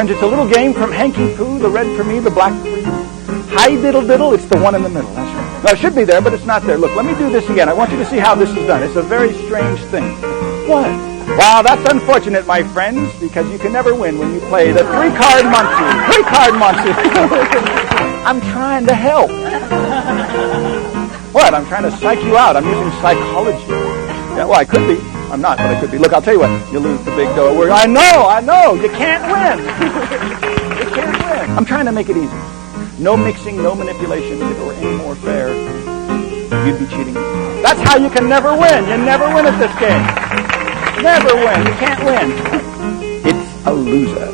friends, it's a little game from Hanky Poo, the red for me, the black for you. Hi diddle diddle, it's the one in the middle. That's right. No, it should be there, but it's not there. Look, let me do this again. I want you to see how this is done. It's a very strange thing. What? Wow, that's unfortunate, my friends, because you can never win when you play the three-card Muncie. Three-card Muncie. I'm trying to help. What? I'm trying to psych you out. I'm using psychology. Yeah, well, I could be. I'm not, but I could be. Look, I'll tell you what. You lose the big dough. I know. You can't win. You can't win. I'm trying to make it easy. No mixing, no manipulation. If it were any more fair, you'd be cheating. That's how you can never win. You never win at this game. Never win. You can't win. It's a loser.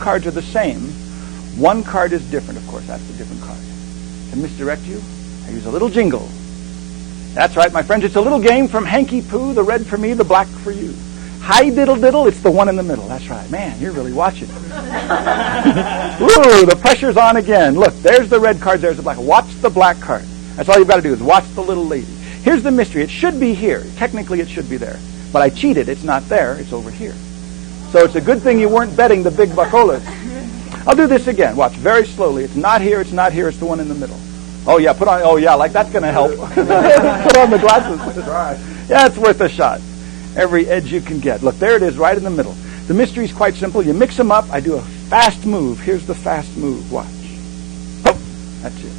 Cards are the same. One card is different, of course. That's the different card. To misdirect you, I use a little jingle. That's right, my friends. It's a little game from Hanky Poo, the red for me, the black for you. Hi diddle diddle, it's the one in the middle. That's right. Man, you're really watching. Ooh, the pressure's on again. Look, there's the red card, there's the black. Watch the black card. That's all you've got to do is watch the little lady. Here's the mystery. It should be here. Technically, it should be there. But I cheated. It's not there. It's over here. So it's a good thing you weren't betting the big buckolas. I'll do this again. Watch, very slowly. It's not here, it's not here, it's the one in the middle. Oh yeah, like that's going to help. Put on the glasses. Yeah, it's worth a shot. Every edge you can get. Look, there it is, right in the middle. The mystery's quite simple. You mix them up. I do a fast move. Here's the fast move. Watch. Oh, that's it.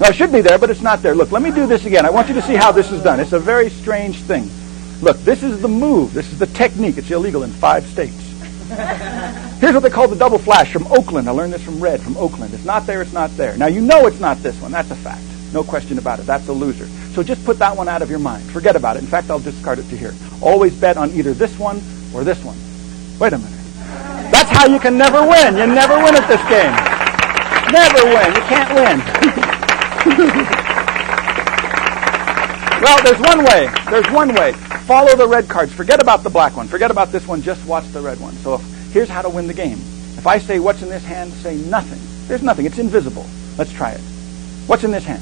No, it should be there, but it's not there. Look, let me do this again. I want you to see how this is done. It's a very strange thing. Look, this is the move. This is the technique. It's illegal in 5 states. Here's what they call the double flash from Oakland. I learned this from Red from Oakland. It's not there, it's not there. Now, you know it's not this one. That's a fact. No question about it. That's a loser. So just put that one out of your mind. Forget about it. In fact, I'll discard it to here. Always bet on either this one or this one. Wait a minute. That's how you can never win. You never win at this game. Never win. You can't win. Well, there's one way. There's one way. Follow the red cards. Forget about the black one. Forget about this one. Just watch the red one. So here's how to win the game. If I say, what's in this hand, say nothing. There's nothing. It's invisible. Let's try it. What's in this hand?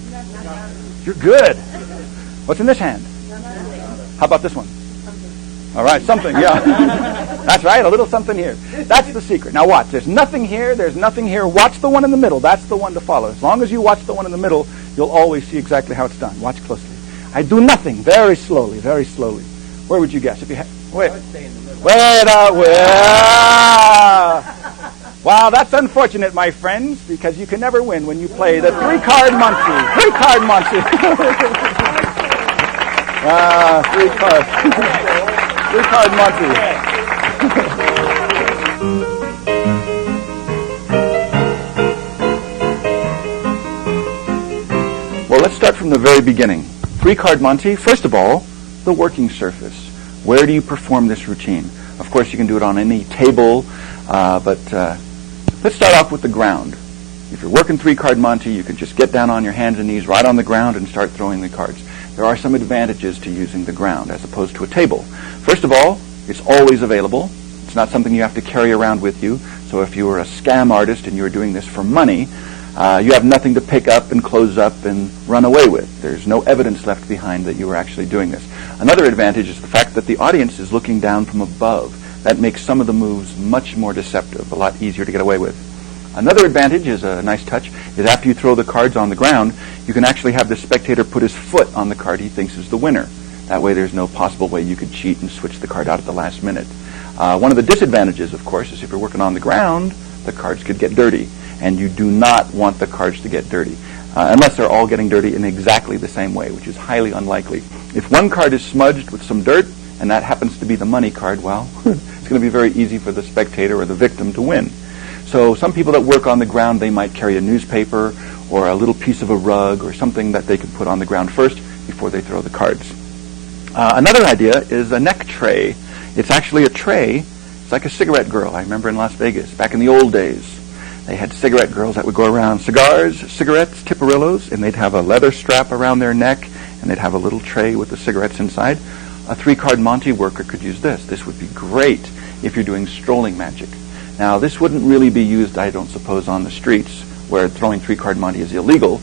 You're good. What's in this hand? How about this one? All right, something, yeah. That's right, a little something here. That's the secret. Now watch. There's nothing here. There's nothing here. Watch the one in the middle. That's the one to follow. As long as you watch the one in the middle, you'll always see exactly how it's done. Watch closely. I do nothing. Very slowly, very slowly. Where would you guess? If you wait. Wow, that's unfortunate, my friends, because you can never win when you play the three-card Muncie. Three-card Muncie. Three-card. Three-card Muncie. Well, let's start from the very beginning. Three-card Muncie, first of all, the working surface. Where do you perform this routine? Of course, you can do it on any table, but let's start off with the ground. If you're working three-card Muncie, you can just get down on your hands and knees right on the ground and start throwing the cards. There are some advantages to using the ground as opposed to a table. First of all, it's always available. It's not something you have to carry around with you. So if you were a scam artist and you were doing this for money, you have nothing to pick up and close up and run away with. There's no evidence left behind that you were actually doing this. Another advantage is the fact that the audience is looking down from above. That makes some of the moves much more deceptive, a lot easier to get away with. Another advantage is a nice touch, is after you throw the cards on the ground, you can actually have the spectator put his foot on the card he thinks is the winner. That way there's no possible way you could cheat and switch the card out at the last minute. One of the disadvantages, of course, is if you're working on the ground, the cards could get dirty. And you do not want the cards to get dirty, unless they're all getting dirty in exactly the same way, which is highly unlikely. If one card is smudged with some dirt, and that happens to be the money card, well, it's going to be very easy for the spectator or the victim to win. So some people that work on the ground, they might carry a newspaper or a little piece of a rug or something that they can put on the ground first before they throw the cards. Another idea is a neck tray. It's actually a tray. It's like a cigarette girl. I remember in Las Vegas, back in the old days. They had cigarette girls that would go around cigars, cigarettes, tiparillos, and they'd have a leather strap around their neck, and they'd have a little tray with the cigarettes inside. A three-card Monte worker could use this. This would be great if you're doing strolling magic. Now, this wouldn't really be used, I don't suppose, on the streets where throwing three-card Monte is illegal,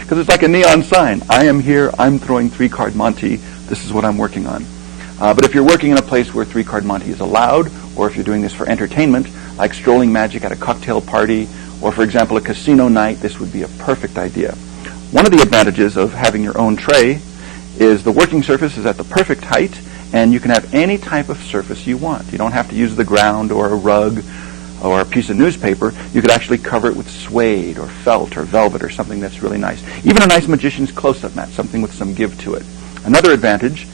because it's like a neon sign. I am here, I'm throwing three-card Monte, this is what I'm working on. But if you're working in a place where three-card Monte is allowed, or if you're doing this for entertainment, like strolling magic at a cocktail party, or for example a casino night, this would be a perfect idea. One of the advantages of having your own tray is the working surface is at the perfect height, and you can have any type of surface you want. You don't have to use the ground or a rug or a piece of newspaper. You could actually cover it with suede or felt or velvet or something that's really nice. Even a nice magician's close-up mat, something with some give to it. Another advantage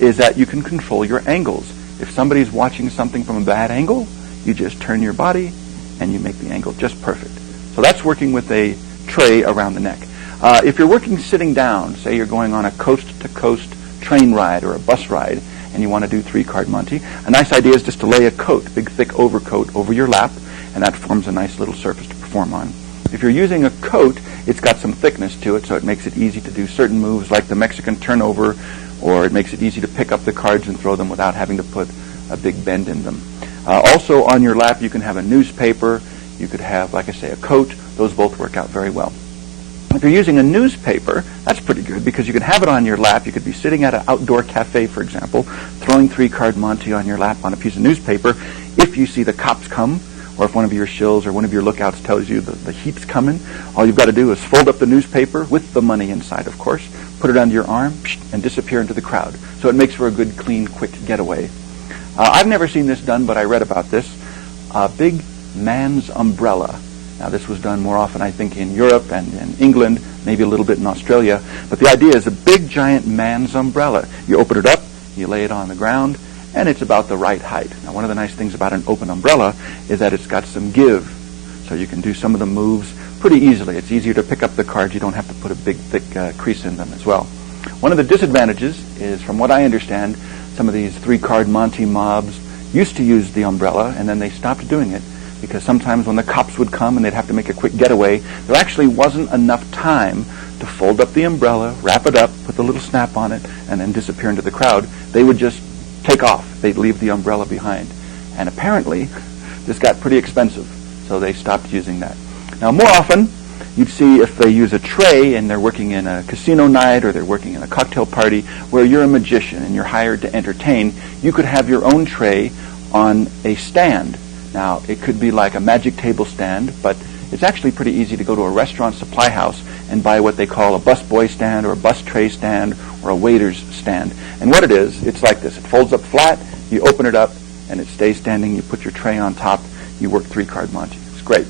is that you can control your angles. If somebody's watching something from a bad angle, you just turn your body and you make the angle just perfect. So that's working with a tray around the neck. If you're working sitting down, say you're going on a coast-to-coast train ride or a bus ride, and you want to do three-card Monte, a nice idea is just to lay a coat, big thick overcoat, over your lap, and that forms a nice little surface to perform on. If you're using a coat, it's got some thickness to it, so it makes it easy to do certain moves like the Mexican turnover, or it makes it easy to pick up the cards and throw them without having to put a big bend in them. Also on your lap you can have a newspaper, you could have, like I say, a coat. Those both work out very well. If you're using a newspaper, that's pretty good because you can have it on your lap. You could be sitting at an outdoor cafe, for example, throwing three-card Monte on your lap on a piece of newspaper. If you see the cops come, or if one of your shills or one of your lookouts tells you the heat's coming, all you've got to do is fold up the newspaper with the money inside, of course, put it under your arm, and disappear into the crowd. So it makes for a good, clean, quick getaway. I've never seen this done, but I read about this. A big man's umbrella. Now, this was done more often, I think, in Europe and in England, maybe a little bit in Australia. But the idea is a big, giant man's umbrella. You open it up, you lay it on the ground, and it's about the right height. Now, one of the nice things about an open umbrella is that it's got some give, so you can do some of the moves pretty easily. It's easier to pick up the cards. You don't have to put a big, thick crease in them as well. One of the disadvantages is, from what I understand, some of these three-card Monte mobs used to use the umbrella, and then they stopped doing it because sometimes when the cops would come and they'd have to make a quick getaway, there actually wasn't enough time to fold up the umbrella, wrap it up, put the little snap on it, and then disappear into the crowd. They would just take off. They'd leave the umbrella behind. And apparently, this got pretty expensive, so they stopped using that. Now, more often, you'd see if they use a tray and they're working in a casino night or they're working in a cocktail party where you're a magician and you're hired to entertain, you could have your own tray on a stand. Now, it could be like a magic table stand, but it's actually pretty easy to go to a restaurant supply house and buy what they call a busboy stand or a bus tray stand or a waiter's stand. And what it is, it's like this. It folds up flat, you open it up, and it stays standing. You put your tray on top, you work three-card Monte. It's great.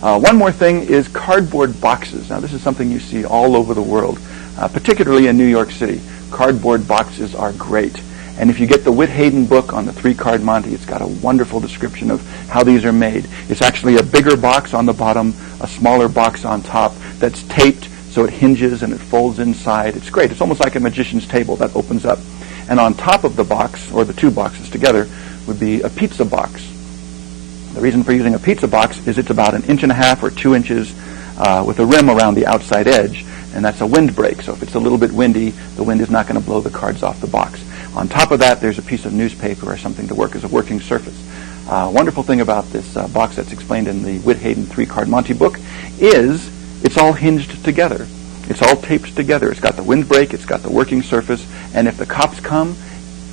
One more thing is cardboard boxes. Now, this is something you see all over the world, particularly in New York City. Cardboard boxes are great. And if you get the Whit Hayden book on the three-card Monte, it's got a wonderful description of how these are made. It's actually a bigger box on the bottom, a smaller box on top that's taped so it hinges and it folds inside. It's great. It's almost like a magician's table that opens up. And on top of the box, or the two boxes together, would be a pizza box. The reason for using a pizza box is it's about 1.5 inches or 2 inches with a rim around the outside edge, and that's a windbreak. So if it's a little bit windy, the wind is not going to blow the cards off the box. On top of that, there's a piece of newspaper or something to work as a working surface. Wonderful thing about this box that's explained in the Whit Hayden three-card Monte book is it's all hinged together. It's all taped together. It's got the windbreak, it's got the working surface, and if the cops come,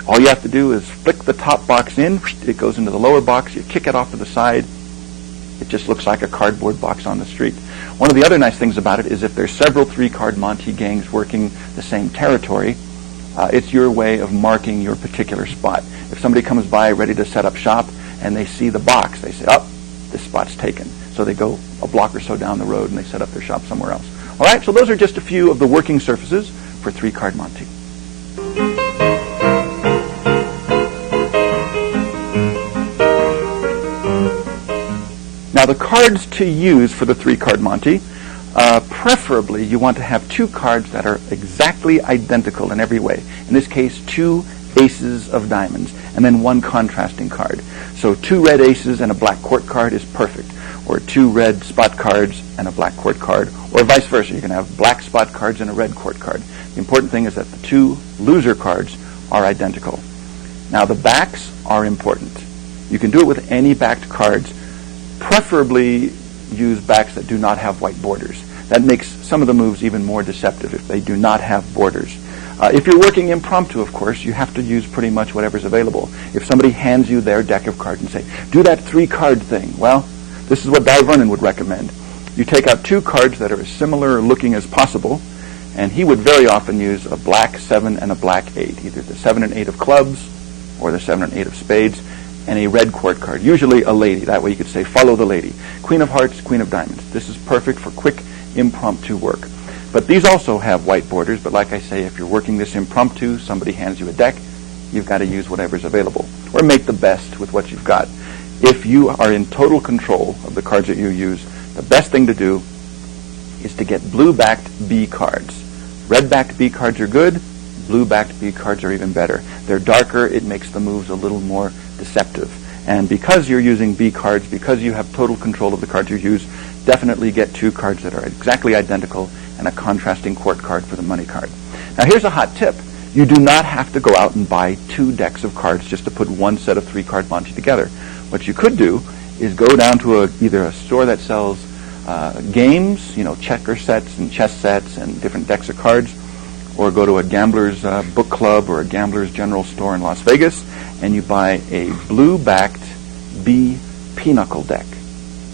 all you have to do is flick the top box in, it goes into the lower box, you kick it off to the side, it just looks like a cardboard box on the street. One of the other nice things about it is if there's several three-card Monte gangs working the same territory, it's your way of marking your particular spot. If somebody comes by ready to set up shop and they see the box, they say, oh, this spot's taken. So they go a block or so down the road and they set up their shop somewhere else. All right, so those are just a few of the working surfaces for three-card Monte. Now, the cards to use for the three-card Monte, preferably you want to have two cards that are exactly identical in every way. In this case, 2 aces of diamonds, and then 1 contrasting card. So 2 red aces and a black court card is perfect. or 2 red spot cards and a black court card, or vice versa. You can have black spot cards and a red court card. The important thing is that the 2 loser cards are identical. Now the backs are important. You can do it with any backed cards. Preferably use backs that do not have white borders. That makes some of the moves even more deceptive if they do not have borders. If you're working impromptu, of course, you have to use pretty much whatever's available. If somebody hands you their deck of cards and say, do that 3-card thing, well, this is what Di Vernon would recommend. You take out 2 cards that are as similar looking as possible, and he would very often use a black 7 and a black 8, either the 7 and 8 of clubs or the 7 and 8 of spades, and a red court card, usually a lady. That way you could say, follow the lady. Queen of hearts, queen of diamonds. This is perfect for quick impromptu work. But these also have white borders, but like I say, if you're working this impromptu, somebody hands you a deck, you've got to use whatever's available, or make the best with what you've got. If you are in total control of the cards that you use, the best thing to do is to get blue-backed B cards. Red-backed B cards are good, blue-backed B cards are even better. They're darker, it makes the moves a little more deceptive. And because you're using B cards, because you have total control of the cards you use, definitely get 2 cards that are exactly identical and a contrasting court card for the money card. Now here's a hot tip. You do not have to go out and buy 2 decks of cards just to put one set of 3-card Monte together. What you could do is go down to either a store that sells games, checker sets and chess sets and different decks of cards, or go to a gambler's book club or a gambler's general store in Las Vegas, and you buy a blue-backed B pinochle deck.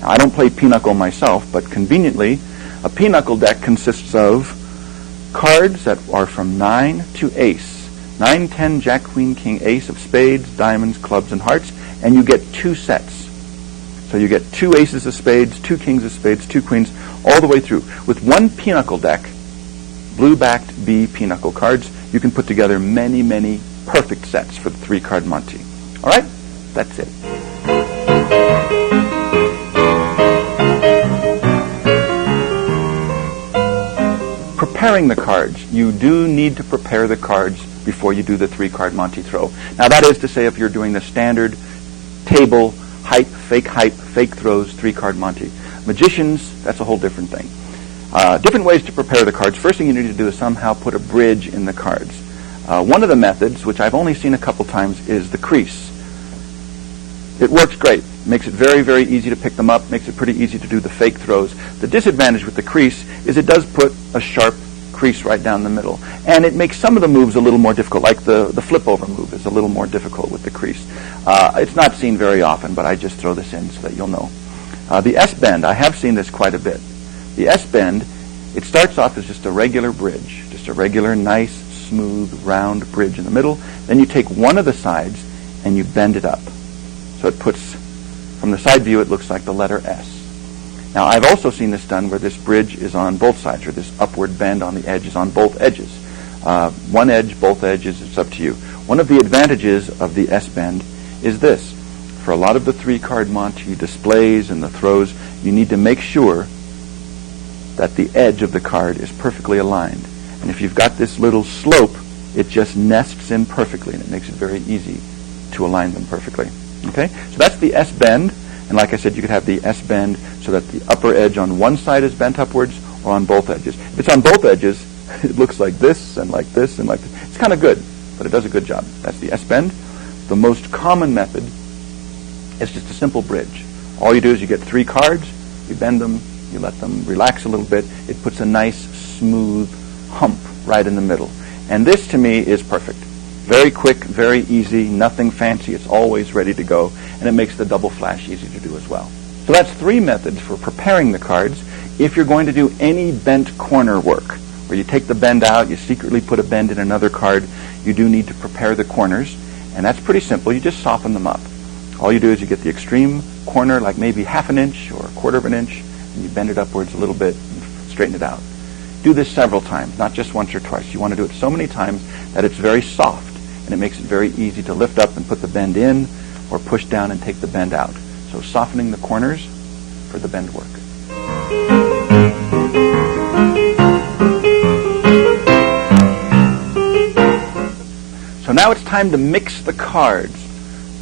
Now, I don't play pinochle myself, but conveniently, a pinochle deck consists of cards that are from 9 to ace. 9, 10, jack, queen, king, ace of spades, diamonds, clubs, and hearts, and you get 2 sets. So you get 2 aces of spades, 2 kings of spades, 2 queens, all the way through. With one pinochle deck, blue-backed B pinochle cards, you can put together many, many perfect sets for the 3-card Monte. All right? That's it. Preparing the cards. You do need to prepare the cards before you do the 3-card Monte throw. Now that is to say if you're doing the standard table, hype, fake throws, 3-card Monte. Magicians, that's a whole different thing. Different ways to prepare the cards. First thing you need to do is somehow put a bridge in the cards. One of the methods, which I've only seen a couple times, is the crease. It works great. Makes it very, very easy to pick them up. Makes it pretty easy to do the fake throws. The disadvantage with the crease is it does put a sharp crease right down the middle. And it makes some of the moves a little more difficult, like the flip-over move is a little more difficult with the crease. It's not seen very often, but I just throw this in so that you'll know. The S-bend, I have seen this quite a bit. The S-bend, it starts off as just a regular bridge, just a regular, nice, smooth, round bridge in the middle. Then you take one of the sides and you bend it up. So it puts, from the side view, it looks like the letter S. Now, I've also seen this done where this bridge is on both sides, or this upward bend on the edge is on both edges. One edge, both edges, it's up to you. One of the advantages of the S-bend is this. For a lot of the 3-card Monte displays and the throws, you need to make sure that the edge of the card is perfectly aligned. And if you've got this little slope, it just nests in perfectly, and it makes it very easy to align them perfectly. Okay? So that's the S-bend. And like I said, you could have the S-bend so that the upper edge on one side is bent upwards or on both edges. If it's on both edges, it looks like this and like this and like this. It's kind of good, but it does a good job. That's the S-bend. The most common method is just a simple bridge. All you do is you get 3 cards, you bend them, you let them relax a little bit. It puts a nice, smooth hump right in the middle. And this, to me, is perfect. Very quick, very easy, nothing fancy. It's always ready to go, and it makes the double flash easy to do as well. So that's 3 methods for preparing the cards. If you're going to do any bent corner work, where you take the bend out, you secretly put a bend in another card, you do need to prepare the corners, and that's pretty simple. You just soften them up. All you do is you get the extreme corner, like maybe 1/2 inch or 1/4 inch, and you bend it upwards a little bit and straighten it out. Do this several times, not just once or twice. You want to do it so many times that it's very soft, and it makes it very easy to lift up and put the bend in or push down and take the bend out. So softening the corners for the bend work. So now it's time to mix the cards.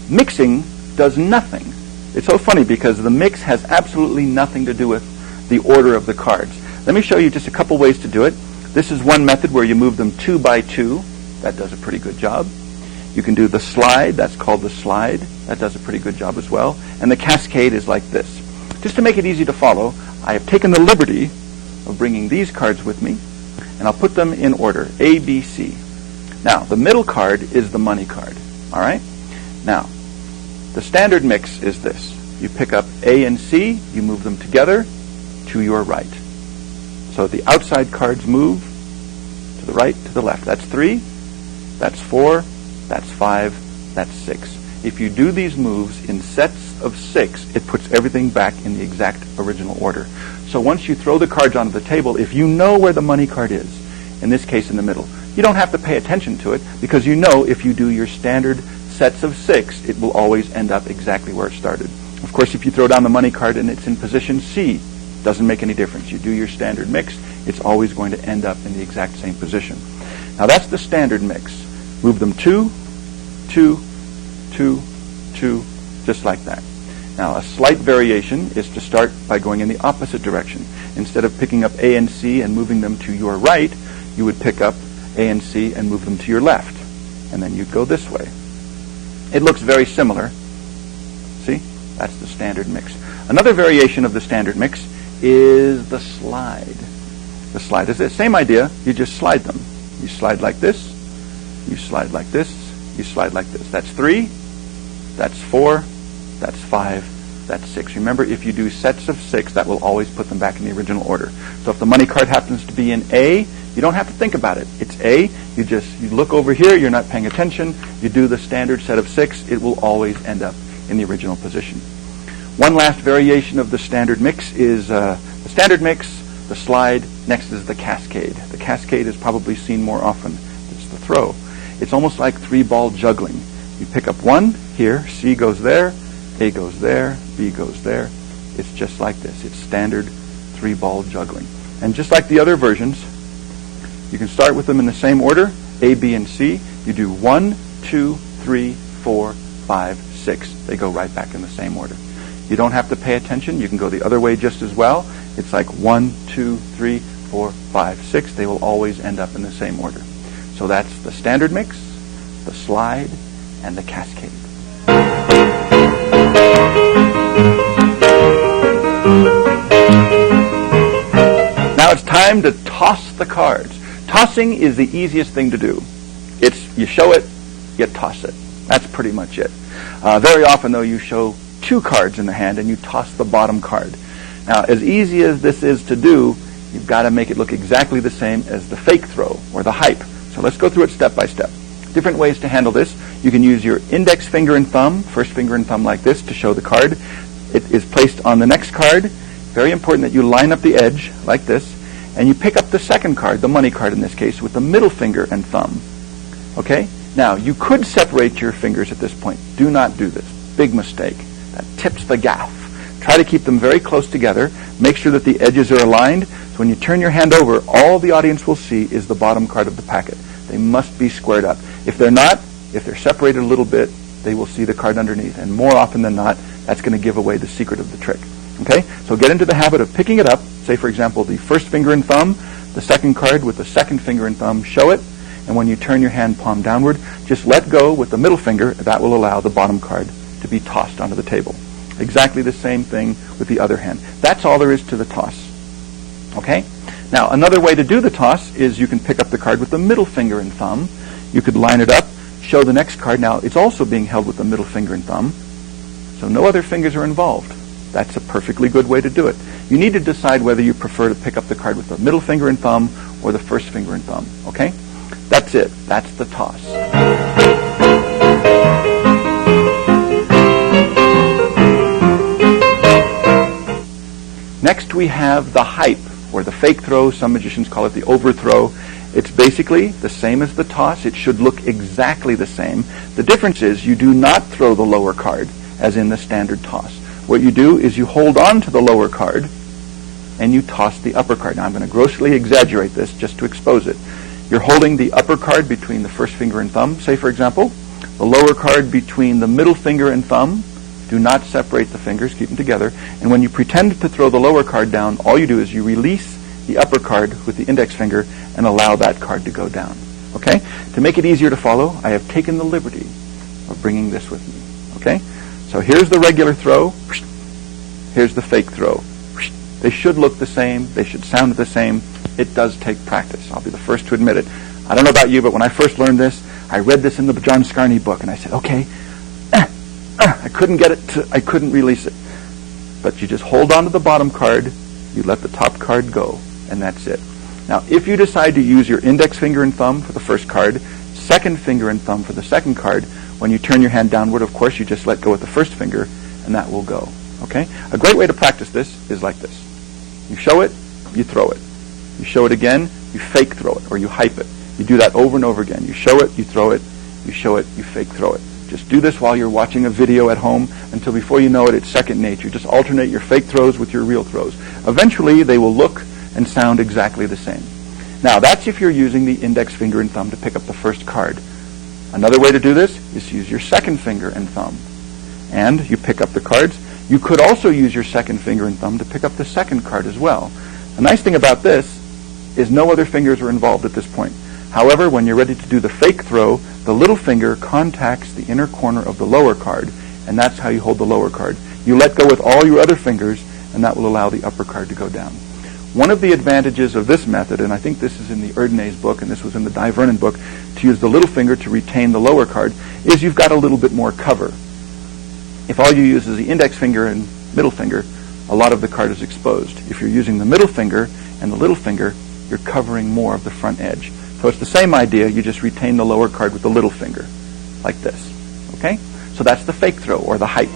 Mixing does nothing. It's so funny because the mix has absolutely nothing to do with the order of the cards. Let me show you just a couple ways to do it. This is one method where you move them 2 by 2. That does a pretty good job. You can do the slide. That's called the slide. That does a pretty good job as well. And the cascade is like this. Just to make it easy to follow, I have taken the liberty of bringing these cards with me, and I'll put them in order, A, B, C. Now, the middle card is the money card. All right? Now, the standard mix is this. You pick up A and C, you move them together to your right. So the outside cards move to the right, to the left. That's 3, that's 4, that's 5, that's 6. If you do these moves in sets of 6, it puts everything back in the exact original order. So once you throw the cards onto the table, if you know where the money card is, in this case in the middle, you don't have to pay attention to it because you know if you do your standard sets of 6, it will always end up exactly where it started. Of course, if you throw down the money card and it's in position C, doesn't make any difference. You do your standard mix, it's always going to end up in the exact same position. Now that's the standard mix. Move them 2, 2, 2, 2, just like that. Now a slight variation is to start by going in the opposite direction. Instead of picking up A and C and moving them to your right, you would pick up A and C and move them to your left. And then you'd go this way. It looks very similar. See? That's the standard mix. Another variation of the standard mix is the slide. The slide is the same idea, you just slide them. You slide like this, you slide like this, you slide like this. That's 3, that's 4, that's 5, that's 6. Remember, if you do sets of 6, that will always put them back in the original order. So if the money card happens to be in A, you don't have to think about it. It's A, you look over here, you're not paying attention, you do the standard set of 6, it will always end up in the original position. One last variation of the standard mix is the standard mix, the slide, next is the cascade. The cascade is probably seen more often. It's the throw. It's almost like 3-ball juggling. You pick up one here, C goes there, A goes there, B goes there. It's just like this. It's standard 3-ball juggling. And just like the other versions, you can start with them in the same order, A, B, and C. You do 1, 2, 3, 4, 5, 6. They go right back in the same order. You don't have to pay attention. You can go the other way just as well. It's like 1, 2, 3, 4, 5, 6. They will always end up in the same order. So that's the standard mix, the slide, and the cascade. Now it's time to toss the cards. Tossing is the easiest thing to do. It's you show it, you toss it. That's pretty much it. Very often, though, you show 2 cards in the hand and you toss the bottom card. Now, as easy as this is to do, you've got to make it look exactly the same as the fake throw or the hype. So let's go through it step by step. Different ways to handle this. You can use your index finger and thumb, first finger and thumb like this to show the card. It is placed on the next card. Very important that you line up the edge like this, and you pick up the second card, the money card in this case, with the middle finger and thumb. Okay? Now, you could separate your fingers at this point. Do not do this. Big mistake. That tips the gaff. Try to keep them very close together. Make sure that the edges are aligned. So when you turn your hand over, all the audience will see is the bottom card of the packet. They must be squared up. If they're not, if they're separated a little bit, they will see the card underneath. And more often than not, that's going to give away the secret of the trick. Okay? So get into the habit of picking it up. Say, for example, the first finger and thumb, the second card with the second finger and thumb, show it. And when you turn your hand palm downward, just let go with the middle finger. That will allow the bottom card to be tossed onto the table. Exactly the same thing with the other hand. That's all there is to the toss. Okay? Now, another way to do the toss is you can pick up the card with the middle finger and thumb. You could line it up, show the next card. Now, it's also being held with the middle finger and thumb, so no other fingers are involved. That's a perfectly good way to do it. You need to decide whether you prefer to pick up the card with the middle finger and thumb or the first finger and thumb. Okay? That's it. That's the toss. Next we have the hype, or the fake throw. Some magicians call it the overthrow. It's basically the same as the toss. It should look exactly the same. The difference is you do not throw the lower card, as in the standard toss. What you do is you hold on to the lower card, and you toss the upper card. Now I'm going to grossly exaggerate this just to expose it. You're holding the upper card between the first finger and thumb, say for example, the lower card between the middle finger and thumb, Do not separate the fingers. Keep them together. And when you pretend to throw the lower card down, all you do is you release the upper card with the index finger and allow that card to go down. Okay? To make it easier to follow, I have taken the liberty of bringing this with me. Okay? So here's the regular throw. Here's the fake throw. They should look the same. They should sound the same. It does take practice. I'll be the first to admit it. I don't know about you, but when I first learned this, I read this in the John Scarney book, and I said, okay, I couldn't get it I couldn't release it. But you just hold on to the bottom card, you let the top card go, and that's it. Now, if you decide to use your index finger and thumb for the first card, second finger and thumb for the second card, when you turn your hand downward, of course, you just let go with the first finger, and that will go. Okay? A great way to practice this is like this. You show it, you throw it. You show it again, you fake throw it, or you hype it. You do that over and over again. You show it, you throw it, you show it, you fake throw it. Just do this while you're watching a video at home until before you know it, it's second nature. Just alternate your fake throws with your real throws. Eventually, they will look and sound exactly the same. Now, that's if you're using the index finger and thumb to pick up the first card. Another way to do this is to use your second finger and thumb. And you pick up the cards. You could also use your second finger and thumb to pick up the second card as well. The nice thing about this is no other fingers are involved at this point. However, when you're ready to do the fake throw, the little finger contacts the inner corner of the lower card, and that's how you hold the lower card. You let go with all your other fingers, and that will allow the upper card to go down. One of the advantages of this method, and I think this is in the Erdnase book, and this was in the Di Vernon book, to use the little finger to retain the lower card, is you've got a little bit more cover. If all you use is the index finger and middle finger, a lot of the card is exposed. If you're using the middle finger and the little finger, you're covering more of the front edge. So it's the same idea, you just retain the lower card with the little finger, like this. Okay? So that's the fake throw, or the hype.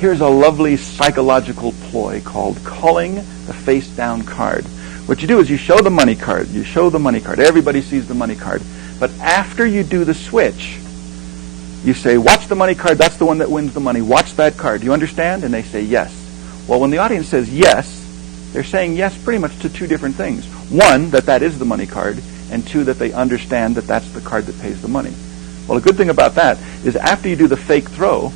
Here's a lovely psychological ploy called calling the face-down card. What you do is you show the money card. You show the money card. Everybody sees the money card. But after you do the switch, you say, watch the money card. That's the one that wins the money. Watch that card. Do you understand? And they say yes. Well, when the audience says yes, they're saying yes pretty much to two different things. One, that is the money card, and two, that they understand that that's the card that pays the money. Well, a good thing about that is after you do the fake throw,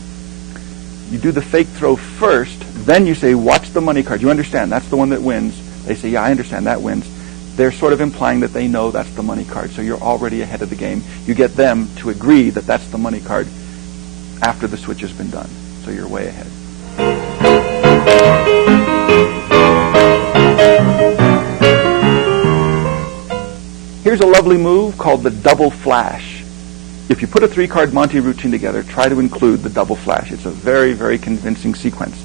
you do the fake throw first, then you say, watch the money card. You understand, that's the one that wins. They say, yeah, I understand, that wins. They're sort of implying that they know that's the money card, so you're already ahead of the game. You get them to agree that that's the money card after the switch has been done, so you're way ahead. Here's a lovely move called the double flash. If you put a three-card Monte routine together, try to include the double flash. It's a very, very convincing sequence.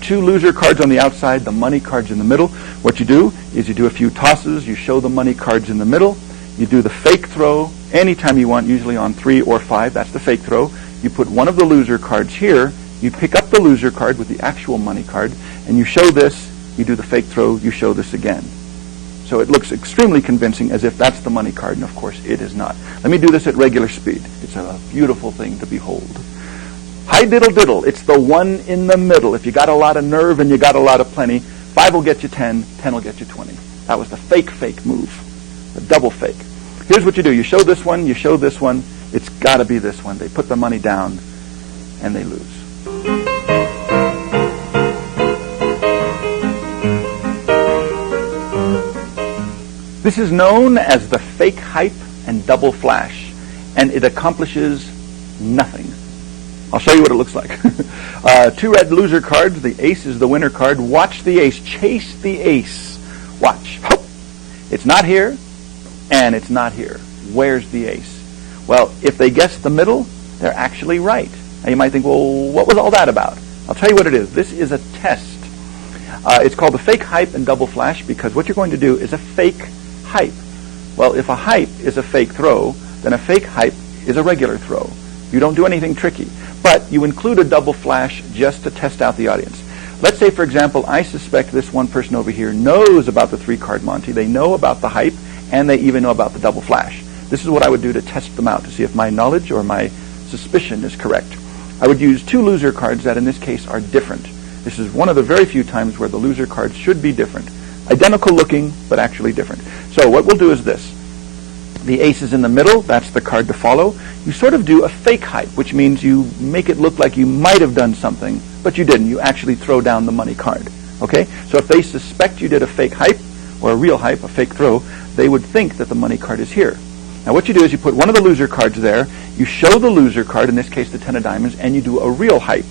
Two loser cards on the outside, the money cards in the middle. What you do is you do a few tosses, you show the money cards in the middle, you do the fake throw anytime you want, usually on 3 or 5, that's the fake throw. You put one of the loser cards here, you pick up the loser card with the actual money card, and you show this, you do the fake throw, you show this again. So it looks extremely convincing as if that's the money card, and of course it is not. Let me do this at regular speed. It's a beautiful thing to behold. Hi diddle diddle, it's the one in the middle. If you got a lot of nerve and you got a lot of plenty, 5 will get you 10, 10 will get you 20. That was the fake move, the double fake. Here's what you do. You show this one, you show this one, it's got to be this one. They put the money down and they lose. This is known as the fake hype and double flash, and it accomplishes nothing. I'll show you what it looks like. 2 red loser cards. The ace is the winner card. Watch the ace. Chase the ace. Watch. Hope. It's not here, and it's not here. Where's the ace? Well, if they guess the middle, they're actually right. Now you might think, well, what was all that about? I'll tell you what it is. This is a test. It's called the fake hype and double flash because what you're going to do is a fake hype. Well, if a hype is a fake throw, then a fake hype is a regular throw. You don't do anything tricky. But you include a double flash just to test out the audience. Let's say, for example, I suspect this one person over here knows about the 3-card Monte. They know about the hype, and they even know about the double flash. This is what I would do to test them out, to see if my knowledge or my suspicion is correct. I would use 2 loser cards that, in this case, are different. This is one of the very few times where the loser cards should be different. Identical looking, but actually different. So what we'll do is this. The ace is in the middle. That's the card to follow. You sort of do a fake hype, which means you make it look like you might have done something, but you didn't. You actually throw down the money card. Okay? So if they suspect you did a fake hype, or a real hype, a fake throw, they would think that the money card is here. Now what you do is you put one of the loser cards there, you show the loser card, in this case the 10 of diamonds, and you do a real hype.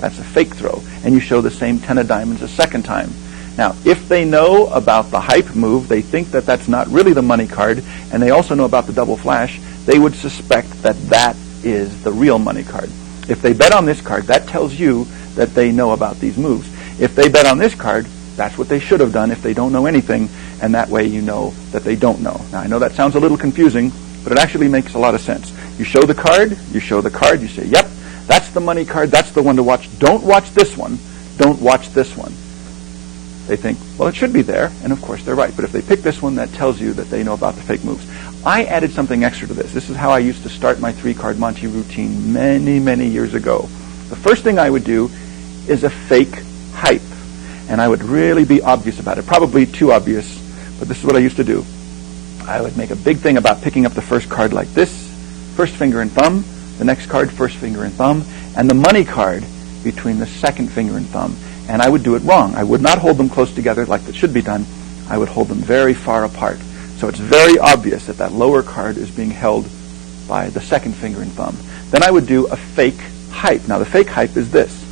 That's a fake throw. And you show the same 10 of diamonds a second time. Now, if they know about the hype move, they think that that's not really the money card, and they also know about the double flash, they would suspect that that is the real money card. If they bet on this card, that tells you that they know about these moves. If they bet on this card, that's what they should have done if they don't know anything, and that way you know that they don't know. Now, I know that sounds a little confusing, but it actually makes a lot of sense. You show the card, you say, yep, that's the money card, that's the one to watch. Don't watch this one. Don't watch this one. They think, well, it should be there, and of course they're right. But if they pick this one, that tells you that they know about the fake moves. I added something extra to this. This is how I used to start my 3-card Monte routine many, many years ago. The first thing I would do is a fake hype. And I would really be obvious about it. Probably too obvious, but this is what I used to do. I would make a big thing about picking up the first card like this, first finger and thumb, the next card, first finger and thumb, and the money card between the second finger and thumb. And I would do it wrong. I would not hold them close together like it should be done. I would hold them very far apart. So it's very obvious that that lower card is being held by the second finger and thumb. Then I would do a fake hype. Now the fake hype is this.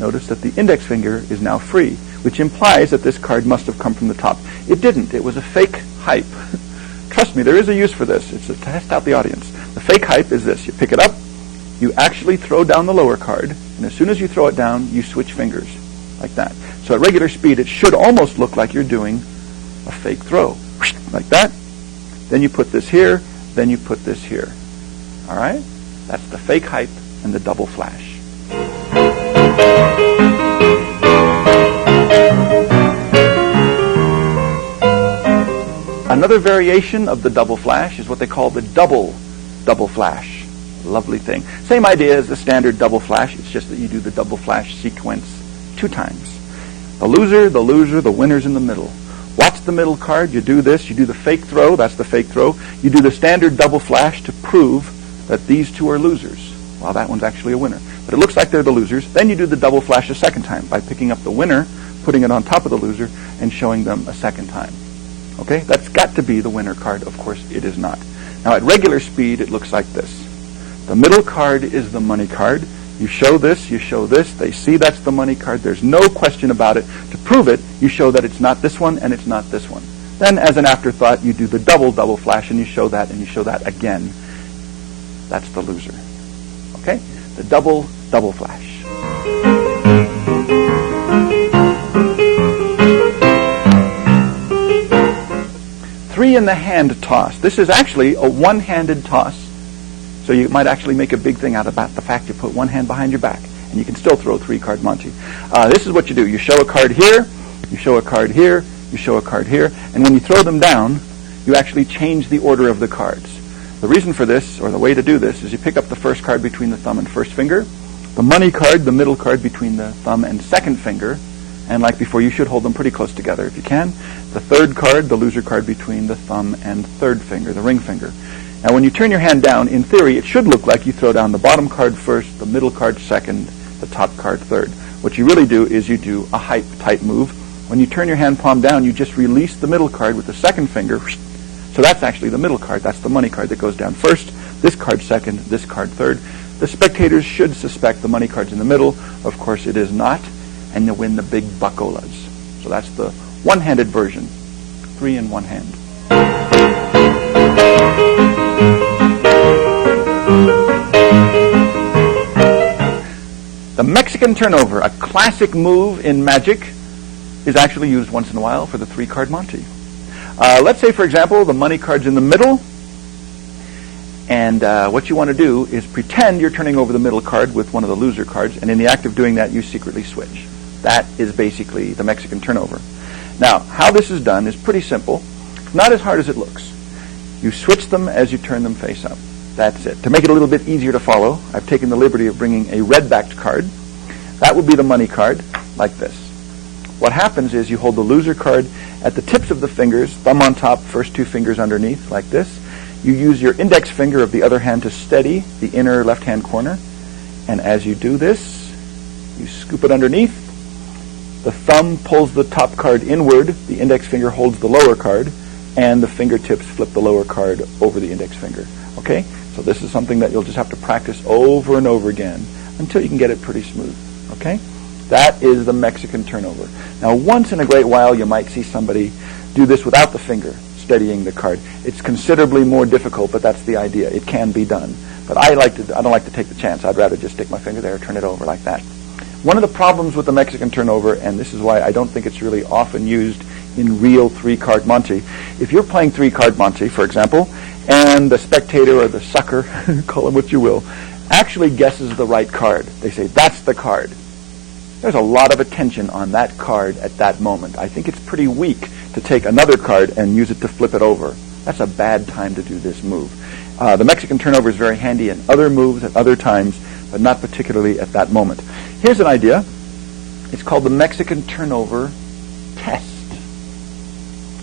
Notice that the index finger is now free, which implies that this card must have come from the top. It didn't. It was a fake hype. Trust me, there is a use for this. It's to test out the audience. The fake hype is this. You pick it up, you actually throw down the lower card, and as soon as you throw it down, you switch fingers, like that. So at regular speed, it should almost look like you're doing a fake throw, like that. Then you put this here, then you put this here. All right? That's the fake hype and the double flash. Another variation of the double flash is what they call the double flash. Lovely thing. Same idea as the standard double flash. It's just that you do the double flash sequence 2 times. The loser, the winner's in the middle. Watch the middle card. You do this. You do the fake throw. That's the fake throw. You do the standard double flash to prove that these two are losers. Well, that one's actually a winner. But it looks like they're the losers. Then you do the double flash a second time by picking up the winner, putting it on top of the loser, and showing them a second time. Okay? That's got to be the winner card. Of course, it is not. Now, at regular speed, it looks like this. The middle card is the money card. You show this. They see that's the money card. There's no question about it. To prove it, you show that it's not this one and it's not this one. Then, as an afterthought, you do the double flash, and you show that again. That's the loser. Okay? The double flash. Three in the hand toss. This is actually a one-handed toss. So you might actually make a big thing out about the fact you put one hand behind your back, and you can still throw 3-card Monte. This is what you do. You show a card here, you show a card here, you show a card here, and when you throw them down, you actually change the order of the cards. The reason for this, or the way to do this, is you pick up the first card between the thumb and first finger, the money card, the middle card between the thumb and second finger, and like before, you should hold them pretty close together if you can. The third card, the loser card between the thumb and third finger, the ring finger. Now, when you turn your hand down, in theory, it should look like you throw down the bottom card first, the middle card second, the top card third. What you really do is you do a hype type move. When you turn your hand palm down, you just release the middle card with the second finger. So that's actually the middle card. That's the money card that goes down first, this card second, this card third. The spectators should suspect the money card's in the middle. Of course, it is not, and you win the big buckolas. So that's the one-handed version. 3 in one hand. The Mexican turnover, a classic move in magic, is actually used once in a while for the 3-card Monte. Let's say, for example, the money card's in the middle, and what you want to do is pretend you're turning over the middle card with one of the loser cards, and in the act of doing that, you secretly switch. That is basically the Mexican turnover. Now, how this is done is pretty simple. It's not as hard as it looks. You switch them as you turn them face up. That's it. To make it a little bit easier to follow, I've taken the liberty of bringing a red-backed card. That would be the money card, like this. what happens is you hold the loser card at the tips of the fingers, thumb on top, first two fingers underneath, like this. You use your index finger of the other hand to steady the inner left-hand corner. And as you do this, you scoop it underneath. The thumb pulls the top card inward, the index finger holds the lower card, and the fingertips flip the lower card over the index finger. Okay? So this is something that you'll just have to practice over and over again until you can get it pretty smooth. Okay? That is the Mexican turnover. Now, once in a great while, you might see somebody do this without the finger steadying the card. It's considerably more difficult, but that's the idea. It can be done. But I don't like to take the chance. I'd rather just stick my finger there, turn it over like that. One of the problems with the Mexican turnover, and this is why I don't think it's really often used in real three-card Monte, if you're playing three-card Monte, for example, and the spectator or the sucker, call him what you will, actually guesses the right card. They say, that's the card. There's a lot of attention on that card at that moment. I think it's pretty weak to take another card and use it to flip it over. That's a bad time to do this move. The Mexican turnover is very handy in other moves at other times, but not particularly at that moment. Here's an idea. It's called the Mexican turnover test.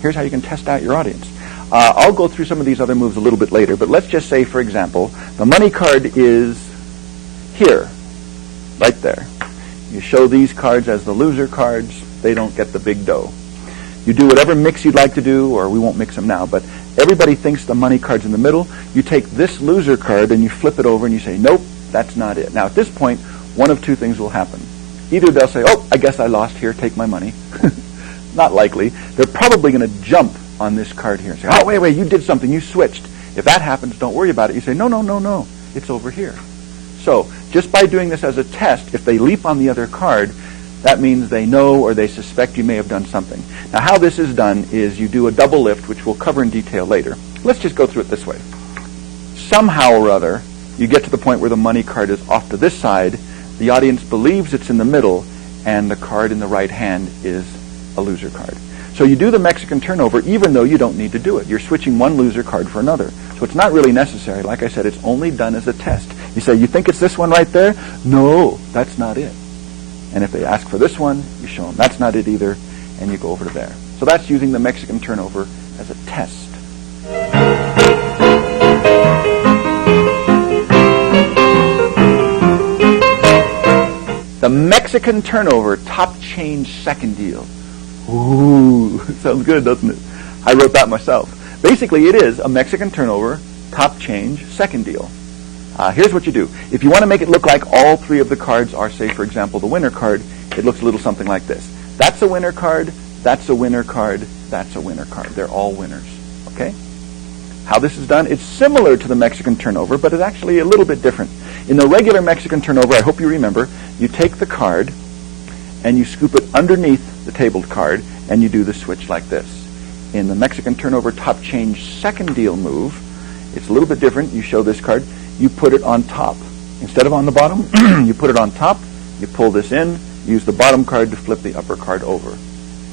Here's how you can test out your audience. I'll go through some of these other moves a little bit later, but let's just say, for example, the money card is here, right there. You show these cards as the loser cards. They don't get the big dough. You do whatever mix you'd like to do, or we won't mix them now, but everybody thinks the money card's in the middle. You take this loser card and you flip it over and you say, nope, that's not it. Now, at this point, one of two things will happen. Either they'll say, oh, I guess I lost here, take my money. Not likely. They're probably going to jump on this card here and say, oh, wait, you did something, you switched. If that happens, don't worry about it. You say, no, it's over here. So, just by doing this as a test, if they leap on the other card, that means they know or they suspect you may have done something. Now, how this is done is you do a double lift, which we'll cover in detail later. Let's just go through it this way. Somehow or other, you get to the point where the money card is off to this side, the audience believes it's in the middle, and the card in the right hand is a loser card. So you do the Mexican turnover even though you don't need to do it. You're switching one loser card for another. So it's not really necessary. Like I said, it's only done as a test. You say, you think it's this one right there? No, that's not it. And if they ask for this one, you show them that's not it either, and you go over to there. So that's using the Mexican turnover as a test. The Mexican turnover top change second deal. Ooh, sounds good, doesn't it? I wrote that myself. Basically, it is a Mexican turnover top change second deal. Here's what you do. If you want to make it look like all three of the cards are, say, for example, the winner card, it looks a little something like this. That's a winner card, that's a winner card, that's a winner card. They're all winners. Okay? How this is done, it's similar to the Mexican turnover, but it's actually a little bit different. In the regular Mexican turnover, I hope you remember, you take the card and you scoop it underneath the tabled card and you do the switch like this. In the Mexican turnover top change second deal move, it's a little bit different. You show this card, you put it on top. Instead of on the bottom, you put it on top, you pull this in, use the bottom card to flip the upper card over.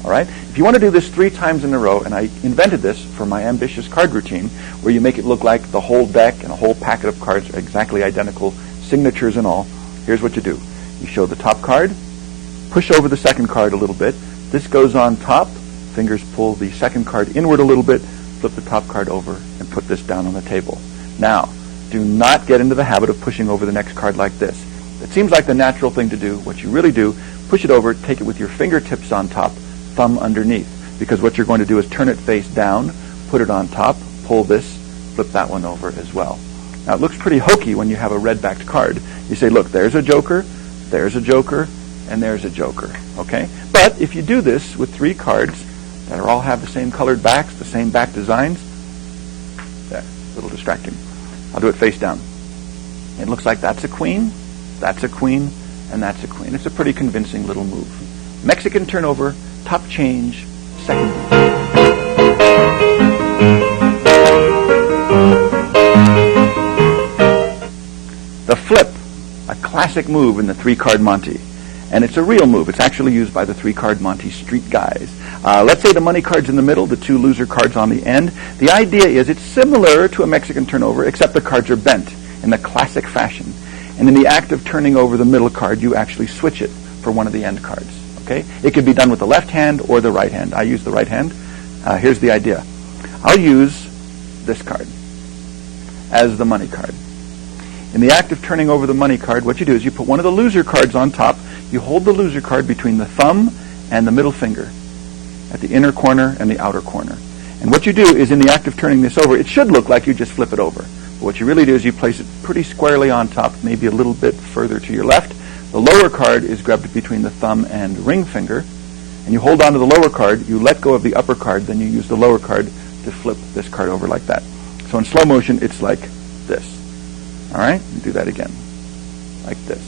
All right? If you want to do this 3 times in a row, and I invented this for my ambitious card routine, where you make it look like the whole deck and a whole packet of cards are exactly identical, signatures and all, here's what you do. You show the top card, push over the second card a little bit, this goes on top, fingers pull the second card inward a little bit, flip the top card over, and put this down on the table. Now, do not get into the habit of pushing over the next card like this. It seems like the natural thing to do. What you really do, push it over, take it with your fingertips on top, thumb underneath. Because what you're going to do is turn it face down, put it on top, pull this, flip that one over as well. Now, it looks pretty hokey when you have a red-backed card. You say, look, there's a joker, and there's a joker. Okay? But if you do this with 3 cards that all have the same colored backs, the same back designs, there, a little distracting. I'll do it face down. It looks like that's a queen, and that's a queen. It's a pretty convincing little move. Mexican turnover, top change, second move. The flip, a classic move in the 3-card Monte. And it's a real move. It's actually used by the 3-card Monte street guys. Let's say the money card's in the middle, the 2 loser cards on the end. The idea is it's similar to a Mexican turnover, except the cards are bent in the classic fashion. And in the act of turning over the middle card, you actually switch it for one of the end cards. Okay? It could be done with the left hand or the right hand. I use the right hand. Here's the idea. I'll use this card as the money card. In the act of turning over the money card, what you do is you put one of the loser cards on top. You hold the loser card between the thumb and the middle finger at the inner corner and the outer corner. And what you do is in the act of turning this over, it should look like you just flip it over. But what you really do is you place it pretty squarely on top, maybe a little bit further to your left. The lower card is grabbed between the thumb and ring finger. And you hold on to the lower card, you let go of the upper card, then you use the lower card to flip this card over like that. So in slow motion, it's like this. All right? And do that again. Like this.